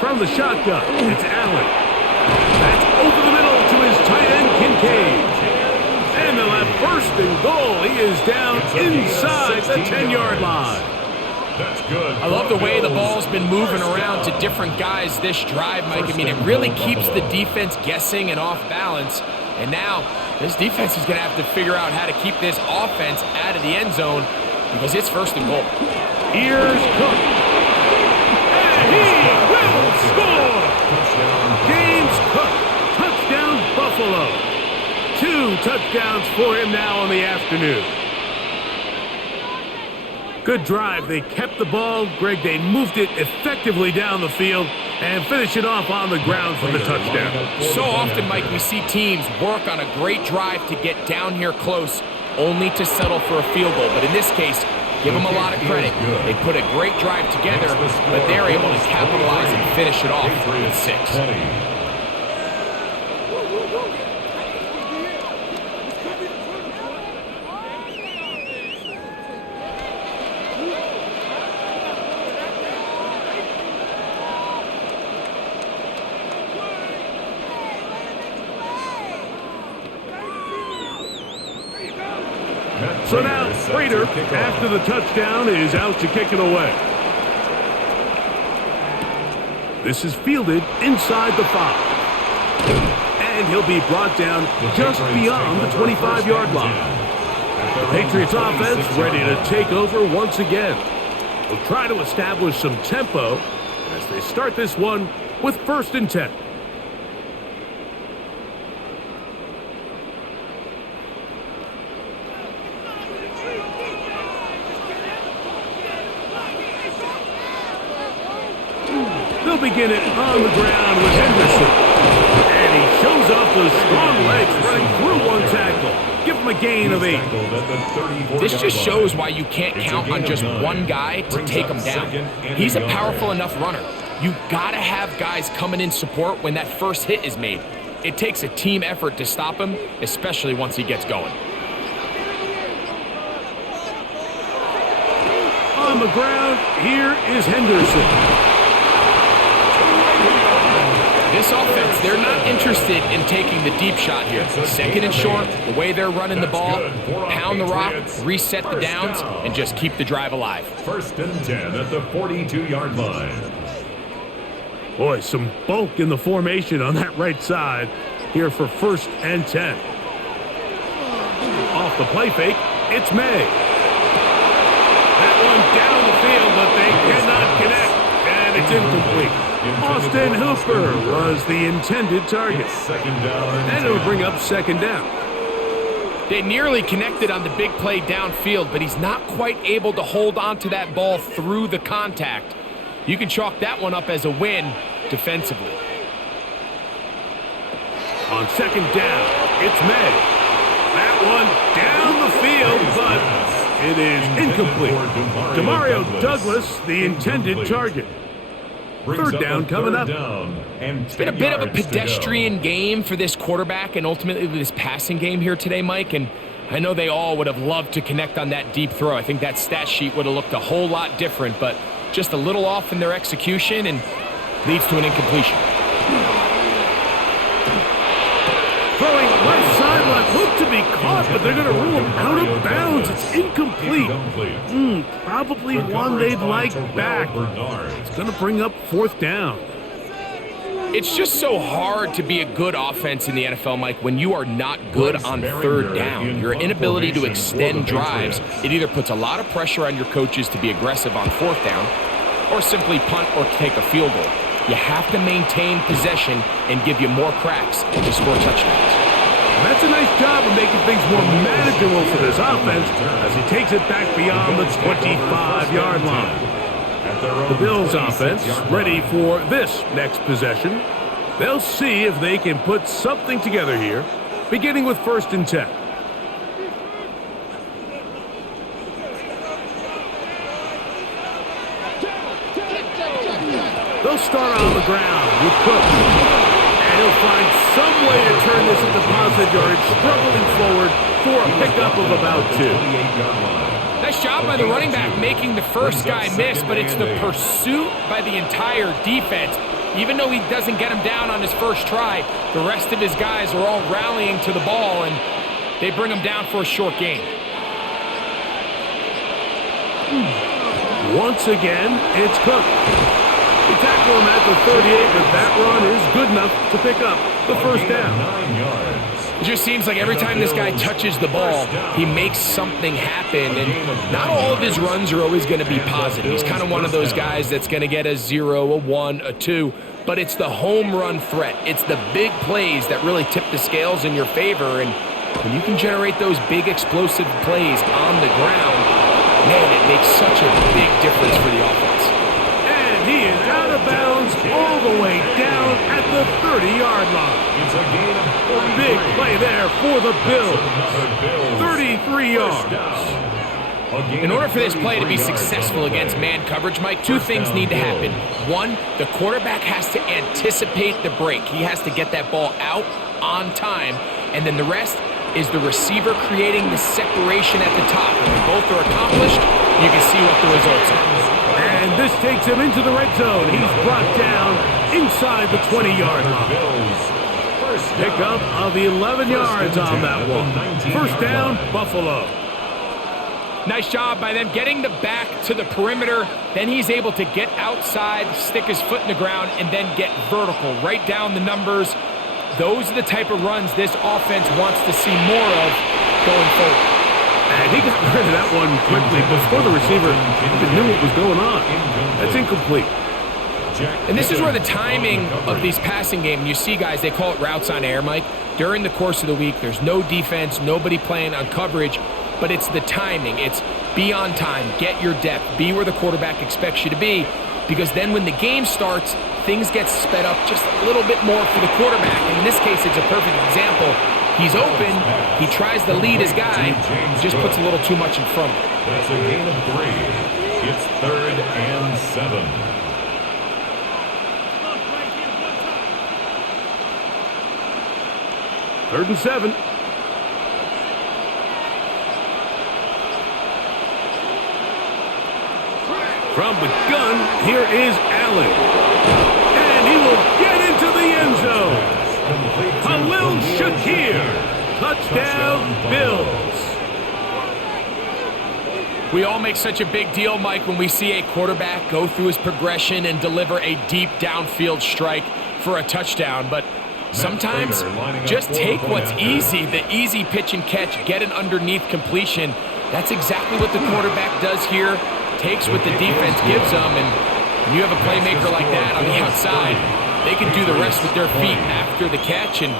From the shotgun, it's Allen. That's over the middle to his tight end, Kincaid. And they'll have 1st and goal. He is down inside the 10-yard line. That's good. I love the way the ball's been moving around to different guys this drive, Mike. I mean, it really keeps the defense guessing and off balance. And now, this defense is going to have to figure out how to keep this offense out of the end zone because it's 1st and goal. Here's Cook. And he will score! James Cook, touchdown Buffalo. 2 touchdowns for him now on the afternoon. Good drive. They kept the ball. Greg, they moved it effectively down the field and finish it off on the ground for the touchdown. So often, Mike, we see teams work on a great drive to get down here close, only to settle for a field goal. But in this case, give them a lot of credit. They put a great drive together, but they're able to capitalize and finish it off with 6. So now, Prater, after the touchdown, is out to kick it away. This is fielded inside the 5. And he'll be brought down just beyond the 25-yard line. The Patriots offense ready to take over once again. They'll try to establish some tempo as they start this one with 1st and 10. They'll begin it on the ground with Henderson. And he shows off those strong legs running through one tackle. Give him a gain of 8. This just shows why you can't count on just one guy to take him down. He's a powerful enough runner. You gotta have guys coming in support when that first hit is made. It takes a team effort to stop him, especially once he gets going. On the ground, here is Henderson. This offense, they're not interested in taking the deep shot here. 2nd and short, the way they're running the ball, pound the rock, reset the downs, and just keep the drive alive. 1st and 10 at the 42-yard line. Boy, some bulk in the formation on that right side here for 1st and 10. Off the play fake, it's May. That one down the field, but they cannot connect, and it's incomplete. Austin Hooper was the intended target. And it'll bring up 2nd down. They nearly connected on the big play downfield, but he's not quite able to hold on to that ball through the contact. You can chalk that one up as a win defensively. On 2nd down, it's May. That one down the field, but it is incomplete. Demario Douglas, the intended target. 3rd down coming up. It's been a bit of a pedestrian game for this quarterback and ultimately this passing game here today, Mike. And I know they all would have loved to connect on that deep throw. I think that stat sheet would have looked a whole lot different, but just a little off in their execution and leads to an incompletion. Throwing left sideline, looked to be caught, but they're going to rule him out of bounds. It's incomplete. Probably one they'd like back. It's going to bring up 4th down. It's just so hard to be a good offense in the NFL, Mike, when you are not good on 3rd down. Your inability to extend drives, it either puts a lot of pressure on your coaches to be aggressive on 4th down or simply punt or take a field goal. You have to maintain possession and give you more cracks to score touchdowns. That's a nice job of making things more manageable for this offense as he takes it back beyond the 25-yard line. The Bills offense ready for this next possession. They'll see if they can put something together here, beginning with 1st and 10. They'll start on the ground with Cook. And he'll find some way to turn this into positive yardage, struggling forward for a pickup of about 2. Nice job by the running back making the first guy miss, but it's the pursuit by the entire defense. Even though he doesn't get him down on his first try, the rest of his guys are all rallying to the ball, and they bring him down for a short gain. Once again, it's Cook. They tackle him at the 38, but that run is good enough to pick up the 1st down. It just seems like every time this guy touches the ball, he makes something happen, and not all of his runs are always going to be positive. He's kind of one of those guys that's going to get a 0, a 1, a 2, but it's the home run threat. It's the big plays that really tip the scales in your favor, and when you can generate those big explosive plays on the ground, man, it makes such a big difference for the offense. He is out of bounds all the way down at the 30-yard line. It's a gain of 43. Big play there for the Bills. 33 yards. In order for this play to be successful against man coverage, Mike, 2 things need to happen. 1, the quarterback has to anticipate the break. He has to get that ball out on time. And then the rest is the receiver creating the separation at the top. And when both are accomplished, you can see what the results are. And this takes him into the red zone. He's brought down inside the 20-yard line. Pickup of 11 yards on that one. 1st down, Buffalo. Nice job by them getting the back to the perimeter. Then he's able to get outside, stick his foot in the ground, and then get vertical, right down the numbers. Those are the type of runs this offense wants to see more of going forward. And he got rid of that one quickly before the receiver even knew what was going on. That's incomplete. And this is where the timing of these passing game, you see guys, they call it routes on air, Mike. During the course of the week, there's no defense, nobody playing on coverage, but it's the timing. It's be on time, get your depth, be where the quarterback expects you to be, because then when the game starts, things get sped up just a little bit more for the quarterback. And in this case, it's a perfect example. He's open, he tries to lead his guy, just puts a little too much in front of him. That's a gain of 3. It's 3rd and 7. Third and 7. From the gun, here is Allen. And he will get into the end zone. Khalil Shakir. Touchdown, Bills. We all make such a big deal, Mike, when we see a quarterback go through his progression and deliver a deep downfield strike for a touchdown. But sometimes just take what's easy, the easy pitch and catch, get an underneath completion. That's exactly what the quarterback does here. Takes what the defense gives them, and when you have a playmaker like that on the outside, they can do the rest with their feet after the catch, and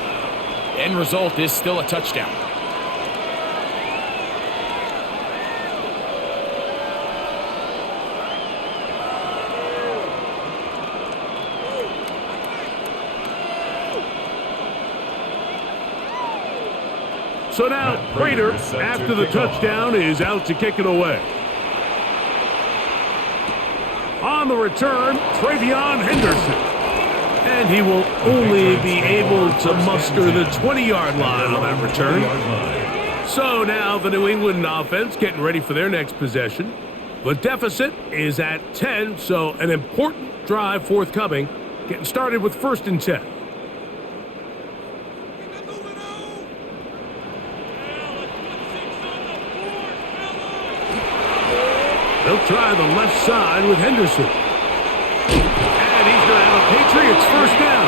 end result is still a touchdown. So now, Prater, after the touchdown, is out to kick it away. On the return, Travion Henderson. And he will only be able to muster the 20-yard line on that return. So now the New England offense getting ready for their next possession. The deficit is at 10, so an important drive forthcoming. Getting started with 1st and 10. They'll try the left side with Henderson. And he's going to have a Patriots first down.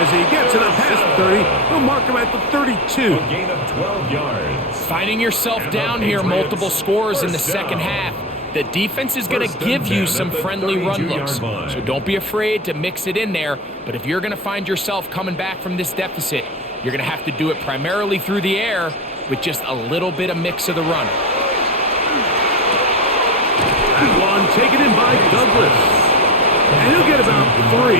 As he gets it up past the 30, he'll mark him at the 32. A gain of 12 yards. Finding yourself down here, multiple scores in the second half. The defense is going to give you some friendly run looks. So don't be afraid to mix it in there. But if you're going to find yourself coming back from this deficit, you're going to have to do it primarily through the air with just a little bit of mix of the run. That one taken in by Douglas. And he'll get about 3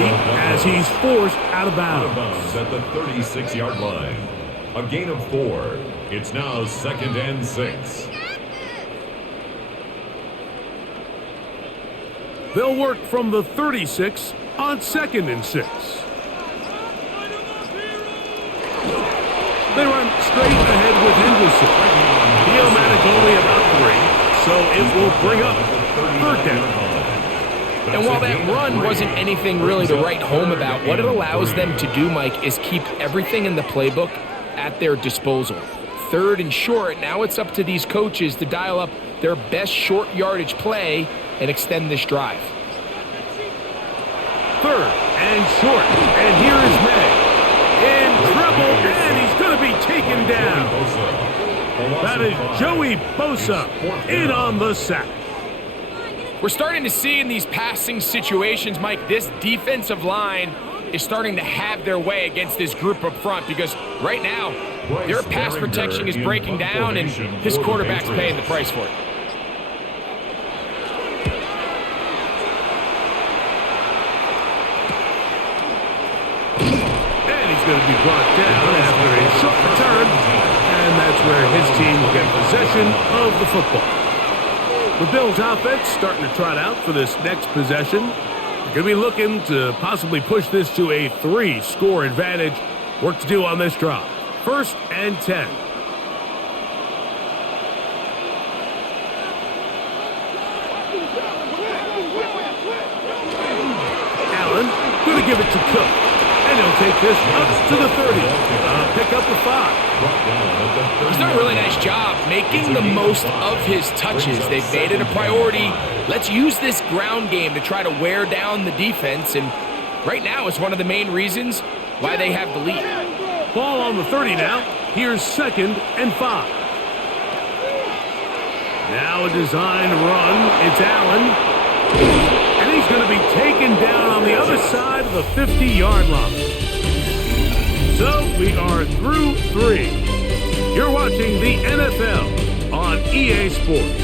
as he's forced out of bounds. At the 36-yard line. A gain of 4. It's now 2nd and 6. They'll work from the 36 on 2nd and 6. They run straight ahead with Henderson. He'll manage only about 3, so it will bring up 3rd down. And while that run wasn't anything really to write home about, what it allows them to do, Mike, is keep everything in the playbook at their disposal. 3rd and short, now it's up to these coaches to dial up their best short yardage play and extend this drive. 3rd and short, and here is May. In trouble, and he's going to be taken down. That is Joey Bosa in on the sack. We're starting to see in these passing situations, Mike, this defensive line is starting to have their way against this group up front, because right now their pass protection is breaking down and this quarterback's paying the price for it. And he's going to be brought down after a short return, and that's where his team will get possession of the football. The Bills offense starting to trot out for this next possession. They're going to be looking to possibly push this to a 3-score advantage. Work to do on this drive. 1st and 10. Allen going to give it to Cook. And he'll take this up to the 30. Pick up the 5. He's done a really nice job making the most of his touches. They've made it a priority. Let's use this ground game to try to wear down the defense, and right now it's one of the main reasons why they have the lead. Ball on the 30 now. Here's 2nd and 5. Now a designed run. It's Allen. And he's going to be taken down on the other side of the 50-yard line. So we are through 3. You're watching the NFL on EA Sports.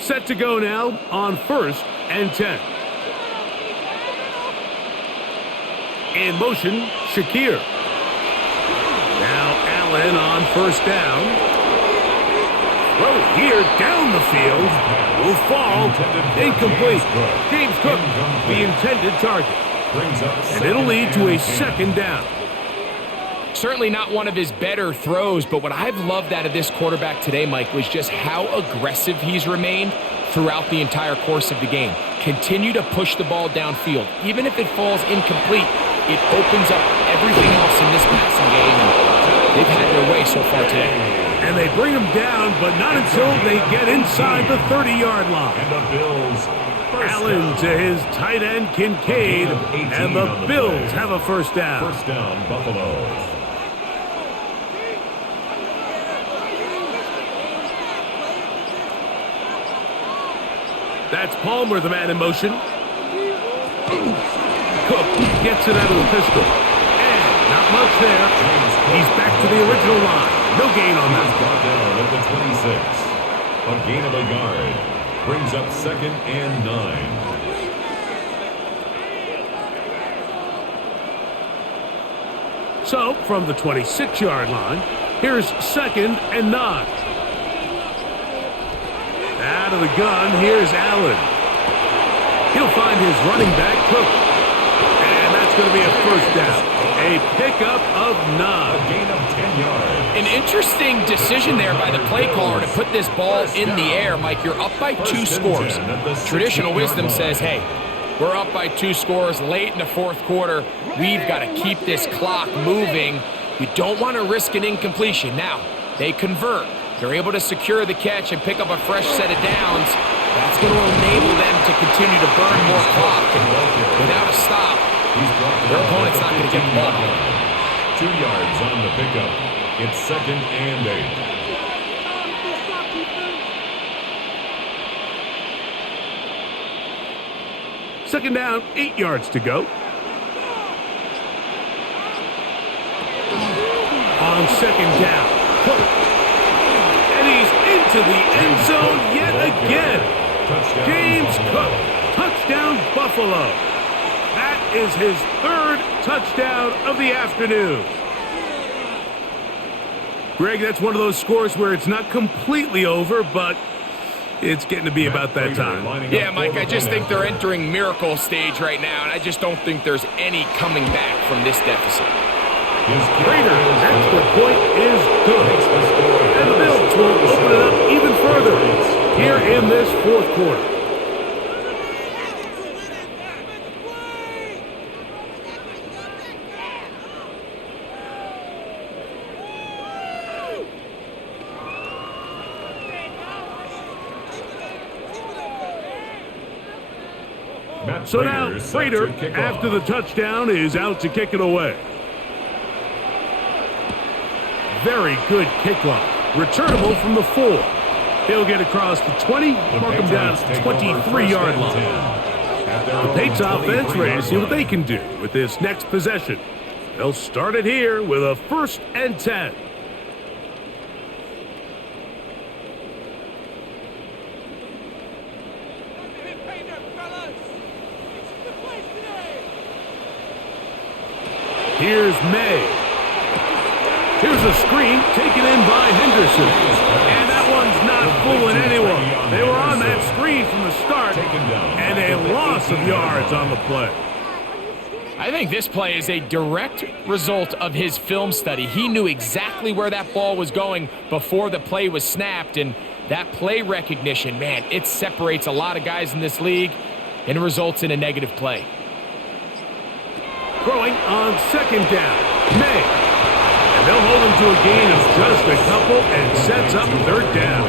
Set to go now on 1st and 10. In motion, Shakir. Now Allen on 1st down. Throw here down the field. Will fall. Incomplete. James Cook, the intended target. And it'll lead to a 2nd down. Certainly not one of his better throws, but what I've loved out of this quarterback today, Mike, was just how aggressive he's remained throughout the entire course of the game. Continue to push the ball downfield. Even if it falls incomplete, it opens up everything else in this passing game, and they've had their way so far today. And they bring him down, but not until they get inside the 30-yard line. And the Bills. Allen to his tight end, Kincaid, and the Bills have a 1st down. 1st down, Buffalo. That's Palmer, the man in motion. Cook gets it out of the pistol. And not much there. He's back to the original line. No gain on that. Brought down at the 26. A gain of a yard. Brings up 2nd and 9. So, from the 26-yard line, here's 2nd and 9. Out of the gun, here's Allen. He'll find his running back, Cook. And that's going to be a 1st down. A pickup of 9. A gain of 10 yards. An interesting decision there by the play caller to put this ball in the air. Mike, you're up by 2 scores. Traditional wisdom says, hey, we're up by 2 scores late in the 4th quarter. We've got to keep this clock moving. We don't want to risk an incompletion. Now, they convert. They're able to secure the catch and pick up a fresh set of downs. That's going to enable them to continue to burn more clock. And without a stop, their opponent's not going to get the ball. 2 yards on the pickup. It's 2nd and 8. 2nd down, 8 yards to go. On 2nd down, Cook. And he's into the end zone yet again. James Cook, touchdown Buffalo. That is his 3rd touchdown of the afternoon. Greg, that's one of those scores where it's not completely over, but it's getting to be about that time. Yeah, Mike, I just think they're entering miracle stage right now, and I just don't think there's any coming back from this deficit. Raiders, extra point is good. And the Bills will open it up even further here in this 4th quarter. So now, Prater, after the touchdown, is out to kick it away. Very good kickoff. Returnable from the 4. He'll get across the 20, mark him down at the 23-yard line. The Patriots offense ready to see what they can do with this next possession. They'll start it here with a 1st and 10. Here's May. Here's a screen taken in by Henderson. And that one's not fooling anyone. They were on that screen from the start, and a loss of yards on the play. I think this play is a direct result of his film study. He knew exactly where that ball was going before the play was snapped, and that play recognition, man, it separates a lot of guys in this league and results in a negative play. Throwing on second down, May. And they'll hold him to a gain of just a couple and sets up third down.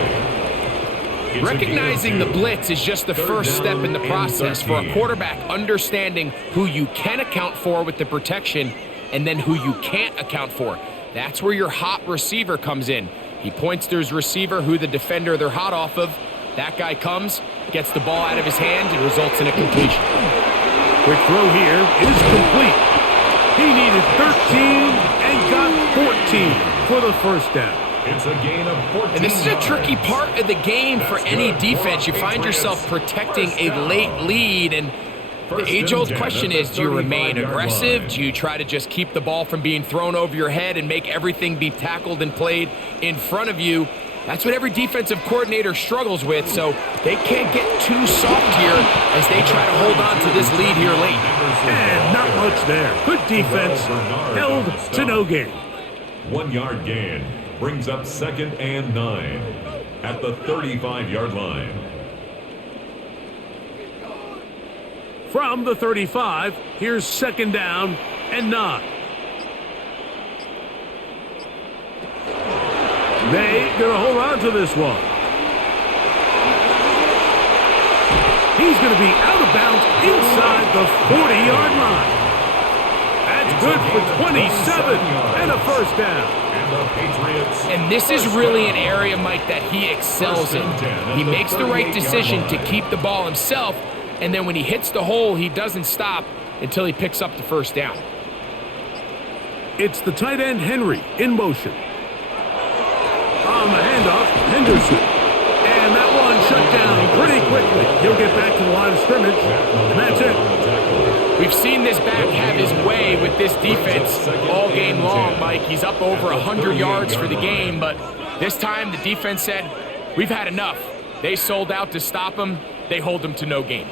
Recognizing the blitz is just the first step in the process for a quarterback, understanding who you can account for with the protection and then who you can't account for. That's where your hot receiver comes in. He points to his receiver, who the defender they're hot off of. That guy comes, gets the ball out of his hand, and results in a completion. Quick throw here is complete. He needed 13 and got 14 for the first down. It's a gain of 14. And this is a tricky part of the game for any defense. You find yourself protecting a late lead, and the age-old question is, do you remain aggressive? Do you try to just keep the ball from being thrown over your head and make everything be tackled and played in front of you? That's what every defensive coordinator struggles with, so they can't get too soft here as they try to hold on to this lead here late. And not much there. Good defense, held to no gain. 1 yard gain brings up 2nd and 9 at the 35-yard line. From the 35, here's 2nd down and 9. May gonna hold on to this one. He's gonna be out of bounds inside the 40-yard line. That's good for 27 and a first down. And this is really an area, Mike, that he excels in. He makes the right decision to keep the ball himself, and then when he hits the hole, he doesn't stop until he picks up the first down. It's the tight end Henry in motion. On the handoff, Henderson. And that one shut down pretty quickly. He'll get back to the line of scrimmage, and that's it. We've seen this back have his way with this defense all game long, Mike. He's up over 100 yards for the game, but this time the defense said, we've had enough. They sold out to stop him. They hold him to no gain.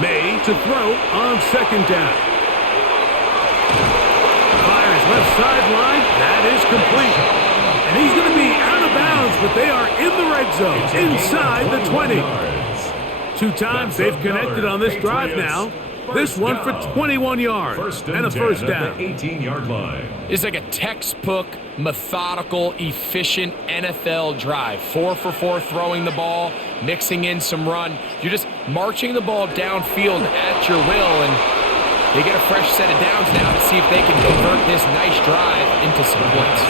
May to throw on 2nd down. Fires left sideline. That is complete. And he's going to be out of bounds, but they are in the red zone, inside the 20. 2 times they've connected on this drive now. This one for 21 yards and a first down. 18-yard line. It's like a textbook, methodical, efficient NFL drive. 4 for 4 throwing the ball, mixing in some run. You're just marching the ball downfield at your will, and they get a fresh set of downs now to see if they can convert this nice drive into some points.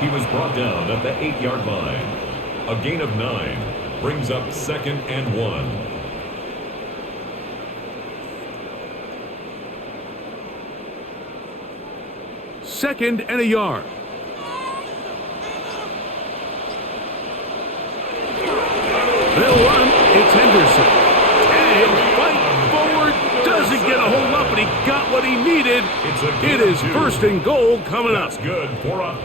He was brought down at the 8-yard line. A gain of 9 brings up 2nd and 1. Second and a yard. They'll run. It's Henderson. And fight forward. Doesn't get a hold up, but he got what he needed. It is 1st and goal coming up.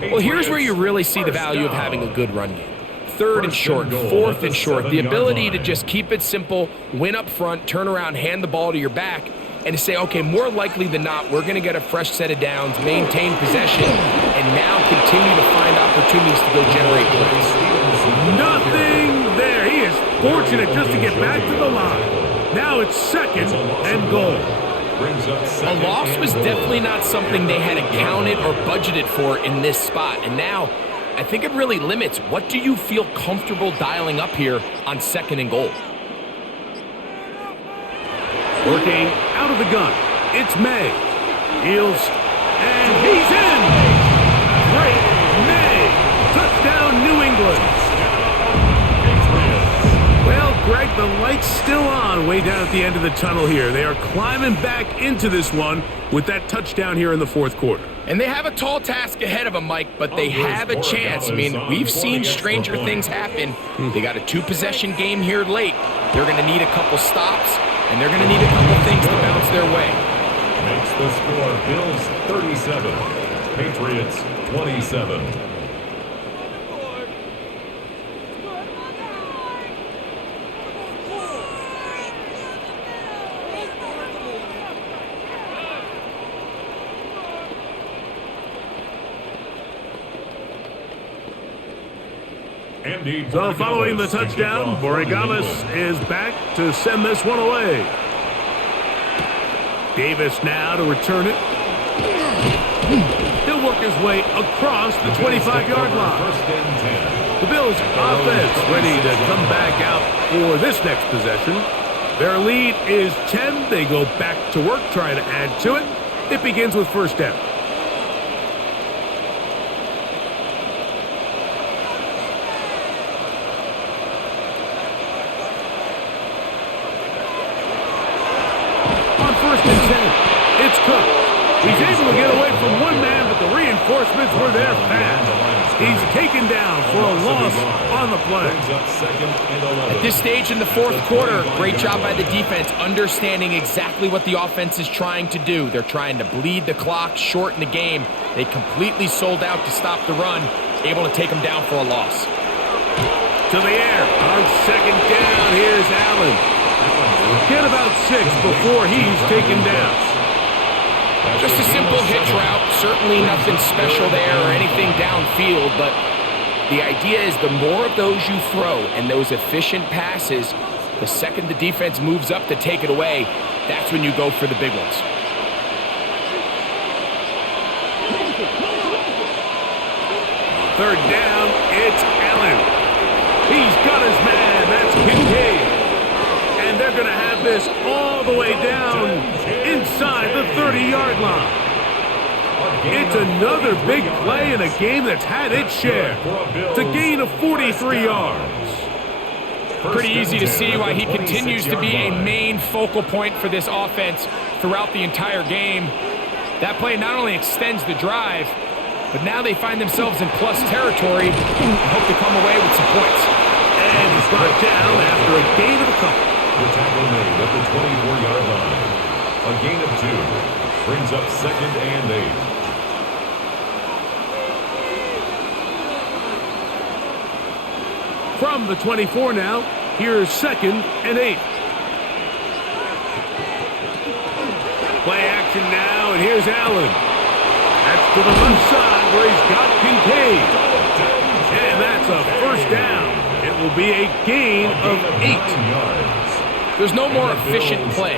Well, here's where you really see the value of having a good run game. 3rd and short, 4th and short. The ability to just keep it simple, win up front, turn around, hand the ball to your back, and to say, okay, more likely than not, we're going to get a fresh set of downs, maintain possession, and now continue to find opportunities to go generate plays. Nothing there. He is fortunate just to get back to the line. Now it's 2nd and goal. A loss was definitely not something they had accounted or budgeted for in this spot, and now I think it really limits what do you feel comfortable dialing up here on 2nd and goal. Working out of the gun, it's May. Heels, and he's in! Great May! Touchdown, New England! Well, Greg, the light's still on way down at the end of the tunnel here. They are climbing back into this one with that touchdown here in the 4th quarter. And they have a tall task ahead of them, Mike, but they have a chance. I mean, we've seen stranger things happen. They got a 2-possession game here late. They're going to need a couple stops, and they're going to need a couple things to bounce their way. The score, Bills 37, Patriots 27. So following the touchdown, Borregales is back to send this one away. Davis now to return it. He'll work his way across the 25-yard line. The Bills offense ready to come back out for this next possession. Their lead is 10. They go back to work trying to add to it. It begins with first down. It's Cook. He's able to get away from one man, but the reinforcements were there fast. He's taken down for a loss on the play. At this stage in the fourth quarter, great job by the defense, understanding exactly what the offense is trying to do. They're trying to bleed the clock, shorten the game. They completely sold out to stop the run, able to take them down for a loss. To the air. On second down, here's Allen. Get about 6 before he's taken down. Just a simple hitch route. Certainly nothing special there or anything downfield, but the idea is the more of those you throw and those efficient passes, the second the defense moves up to take it away, that's when you go for the big ones. Third down, it's Allen. He's got his man. That's Kincaid. And they're going to have this all the way down inside the 30-yard line. It's another big play in a game that's had its share. It's a gain of 43 yards. Pretty easy to see why he continues to be a main focal point for this offense throughout the entire game. That play not only extends the drive, but now they find themselves in plus territory and hope to come away with some points. And he's brought down after a gain of a couple. The tackle made at the 24-yard line. A gain of 2 brings up second and 8. From the 24 now, here's second and 8. Play action now, and here's Allen. That's to the left side where he's got Kincaid. And that's a first down. It will be a gain of 8. There's no more efficient play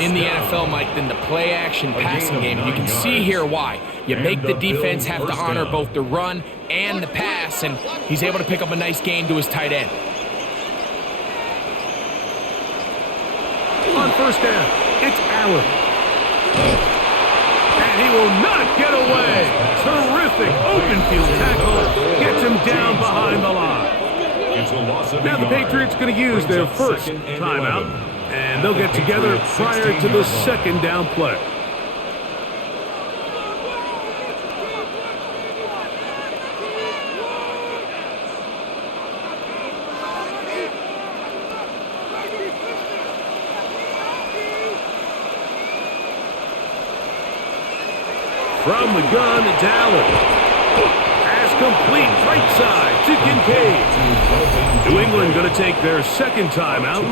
in the NFL, Mike, than the play-action passing game. You can see here why. You make the defense have to honor both the run and the pass, and he's able to pick up a nice gain to his tight end. On first down, it's Allen. And he will not get away. Terrific open field tackle. Gets him down behind the line. Now the Patriots going to use their first timeout, and they'll get together prior to the second down play. From the gun, it's Allen. Complete right side to Kincaid. New England going to take their second timeout.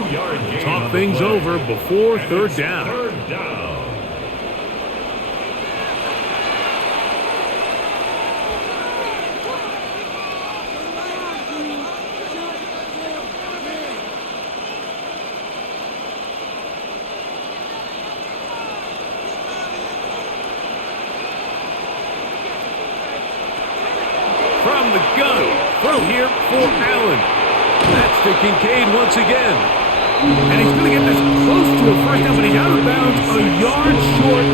Talk things over before third down. From the gun, throw here for Allen. That's to Kincaid once again. And he's going to get this close to a first down, but he's out of bounds a yard short,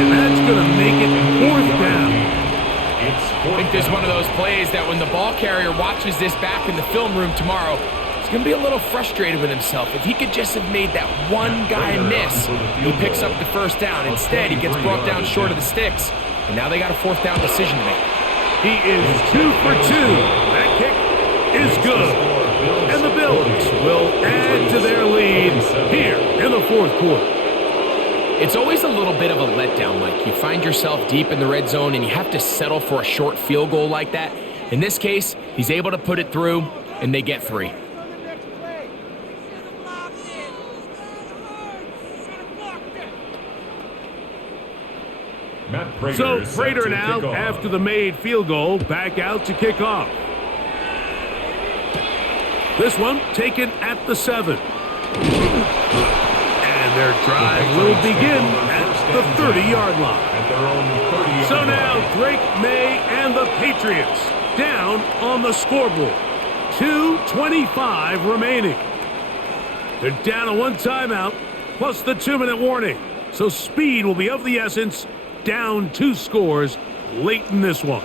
and that's going to make it fourth down. I think there's one of those plays that when the ball carrier watches this back in the film room tomorrow, he's going to be a little frustrated with himself. If he could just have made that one guy miss, he picks up the first down. Instead, he gets brought down short of the sticks, and now they got a fourth down decision to make. He is 2 for 2. That kick is good. And the Bills will add to their lead here in the fourth quarter. It's always a little bit of a letdown, Mike. You find yourself deep in the red zone and you have to settle for a short field goal like that. In this case, he's able to put it through, and they get 3. So Prater now, after the made field goal, back out to kick off. This one taken at the 7. And their drive will begin at the 30-yard line. So now Drake May and the Patriots down on the scoreboard. 2:25 remaining. They're down to 1 timeout, plus the 2-minute warning. So speed will be of the essence. Down 2 scores late in this one.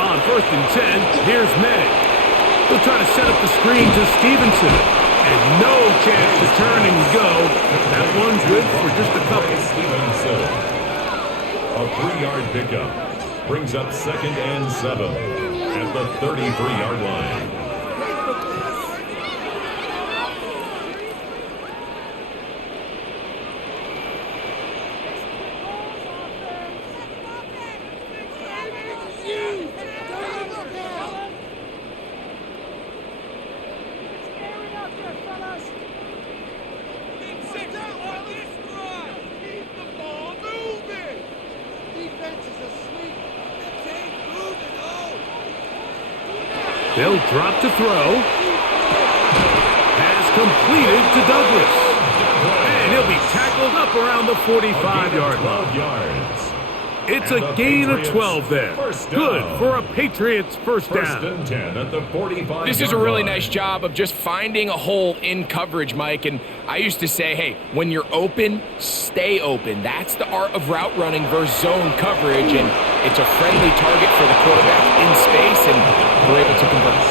On 1st and 10, here's May. He'll try to set up the screen to Stevenson. And no chance to turn and go. That one's good for just a couple. Stevenson. A 3-yard pickup brings up 2nd and 7 at the 33-yard line. They'll drop to throw. Pass completed to Douglas. And he'll be tackled up around the 45-yard line. It's a gain of 12 there. Good for a Patriots first down. 1st and 10 at the 45. This is a really nice job of just finding a hole in coverage, Mike. And I used to say, hey, when you're open, stay open. That's the art of route running versus zone coverage. And it's a friendly target for the quarterback in space, and we're able to convert.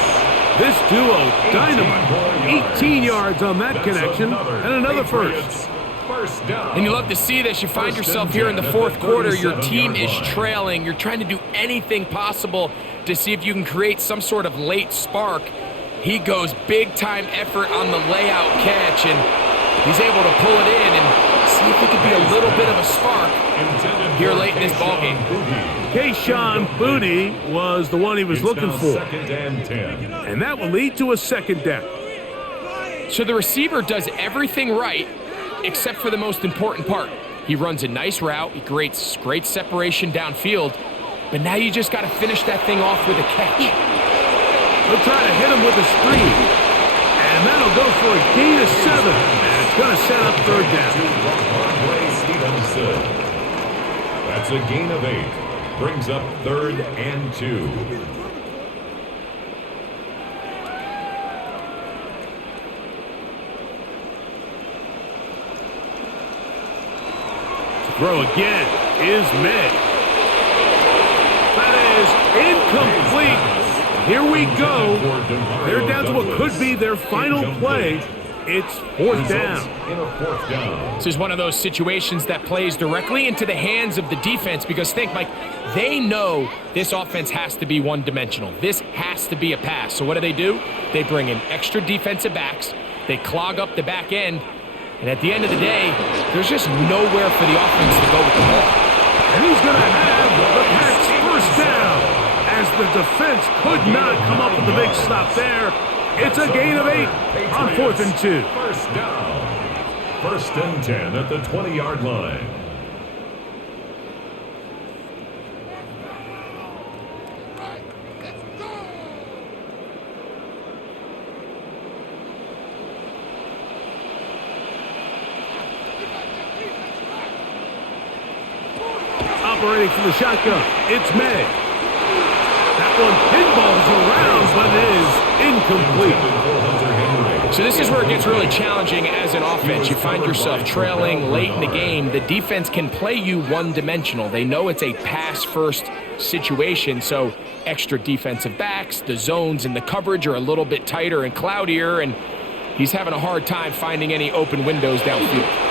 This duo, dynamite. 18 yards on that connection, and another first. And you love to see this. You find yourself here in the 4th quarter. Your team is trailing. You're trying to do anything possible to see if you can create some sort of late spark. He goes big-time effort on the layout catch, and he's able to pull it in and see if it could be a little bit of a spark here late in this ballgame. Kayshawn Boutte was the one he was looking for. 2nd and 10. And that will lead to a 2nd down. So the receiver does everything right, except for the most important part. He runs a nice route. He creates great separation downfield. But now you just got to finish that thing off with a catch. They'll try to hit him with a screen. And that'll go for a gain of 7. And it's going to set up 3rd down. That's a gain of 8. Brings up 3rd and 2. Throw again is May. That is incomplete. Here we go. They're down to what could be their final play. It's 4th down. This is one of those situations that plays directly into the hands of the defense because think, Mike, they know this offense has to be one-dimensional. This has to be a pass. So what do? They bring in extra defensive backs. They clog up the back end. And at the end of the day, there's just nowhere for the offense to go with the ball. And he's going to have the Pats first down as the defense could not come up with the big stop there. It's a gain of 8 on 4th and 2. First down. 1st and 10 at the 20-yard line. Operating from the shotgun, it's May. That one pinballs around, but it is incomplete. So this is where it gets really challenging as an offense. You find yourself trailing late in the game. The defense can play you one-dimensional. They know it's a pass-first situation, so extra defensive backs, the zones and the coverage are a little bit tighter and cloudier, and he's having a hard time finding any open windows downfield.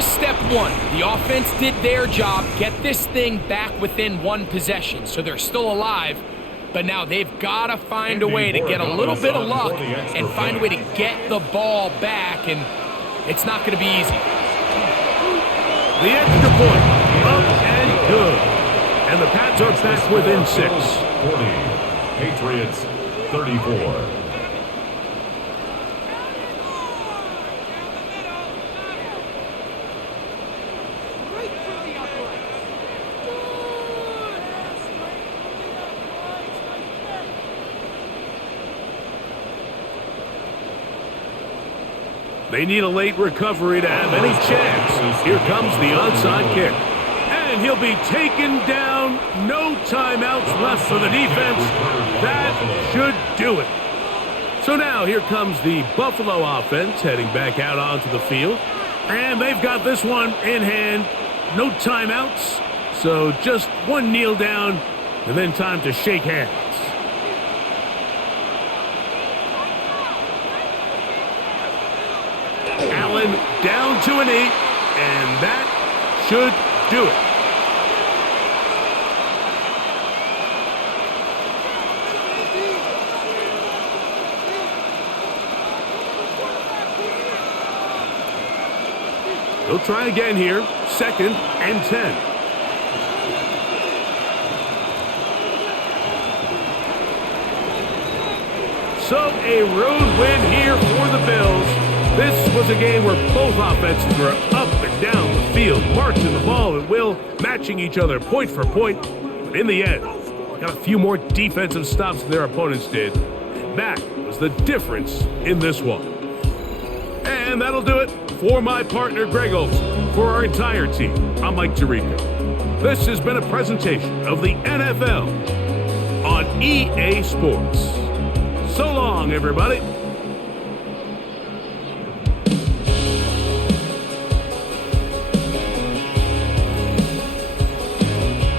Step one. The offense did their job, get this thing back within one possession, so they're still alive. But now they've got to find a way to get a little bit of luck and find a way to get the ball back, and it's not going to be easy. The extra point, up and good. And the Pats are back within 6. 40, Patriots 34. They need a late recovery to have any chance. Here comes the onside kick. And he'll be taken down. No timeouts left for the defense. That should do it. So now here comes the Buffalo offense heading back out onto the field. And they've got this one in hand. No timeouts. So just one kneel down and then time to shake hands. Allen down to a knee, and that should do it. He'll try again here, 2nd and 10. So a road win here for the Bills. This was a game where both offenses were up and down the field, marching the ball at will, matching each other point for point. But in the end, got a few more defensive stops than their opponents did. And that was the difference in this one. And that'll do it for my partner, Greg Olson. For our entire team, I'm Mike Tirico. This has been a presentation of the NFL on EA Sports. So long, everybody.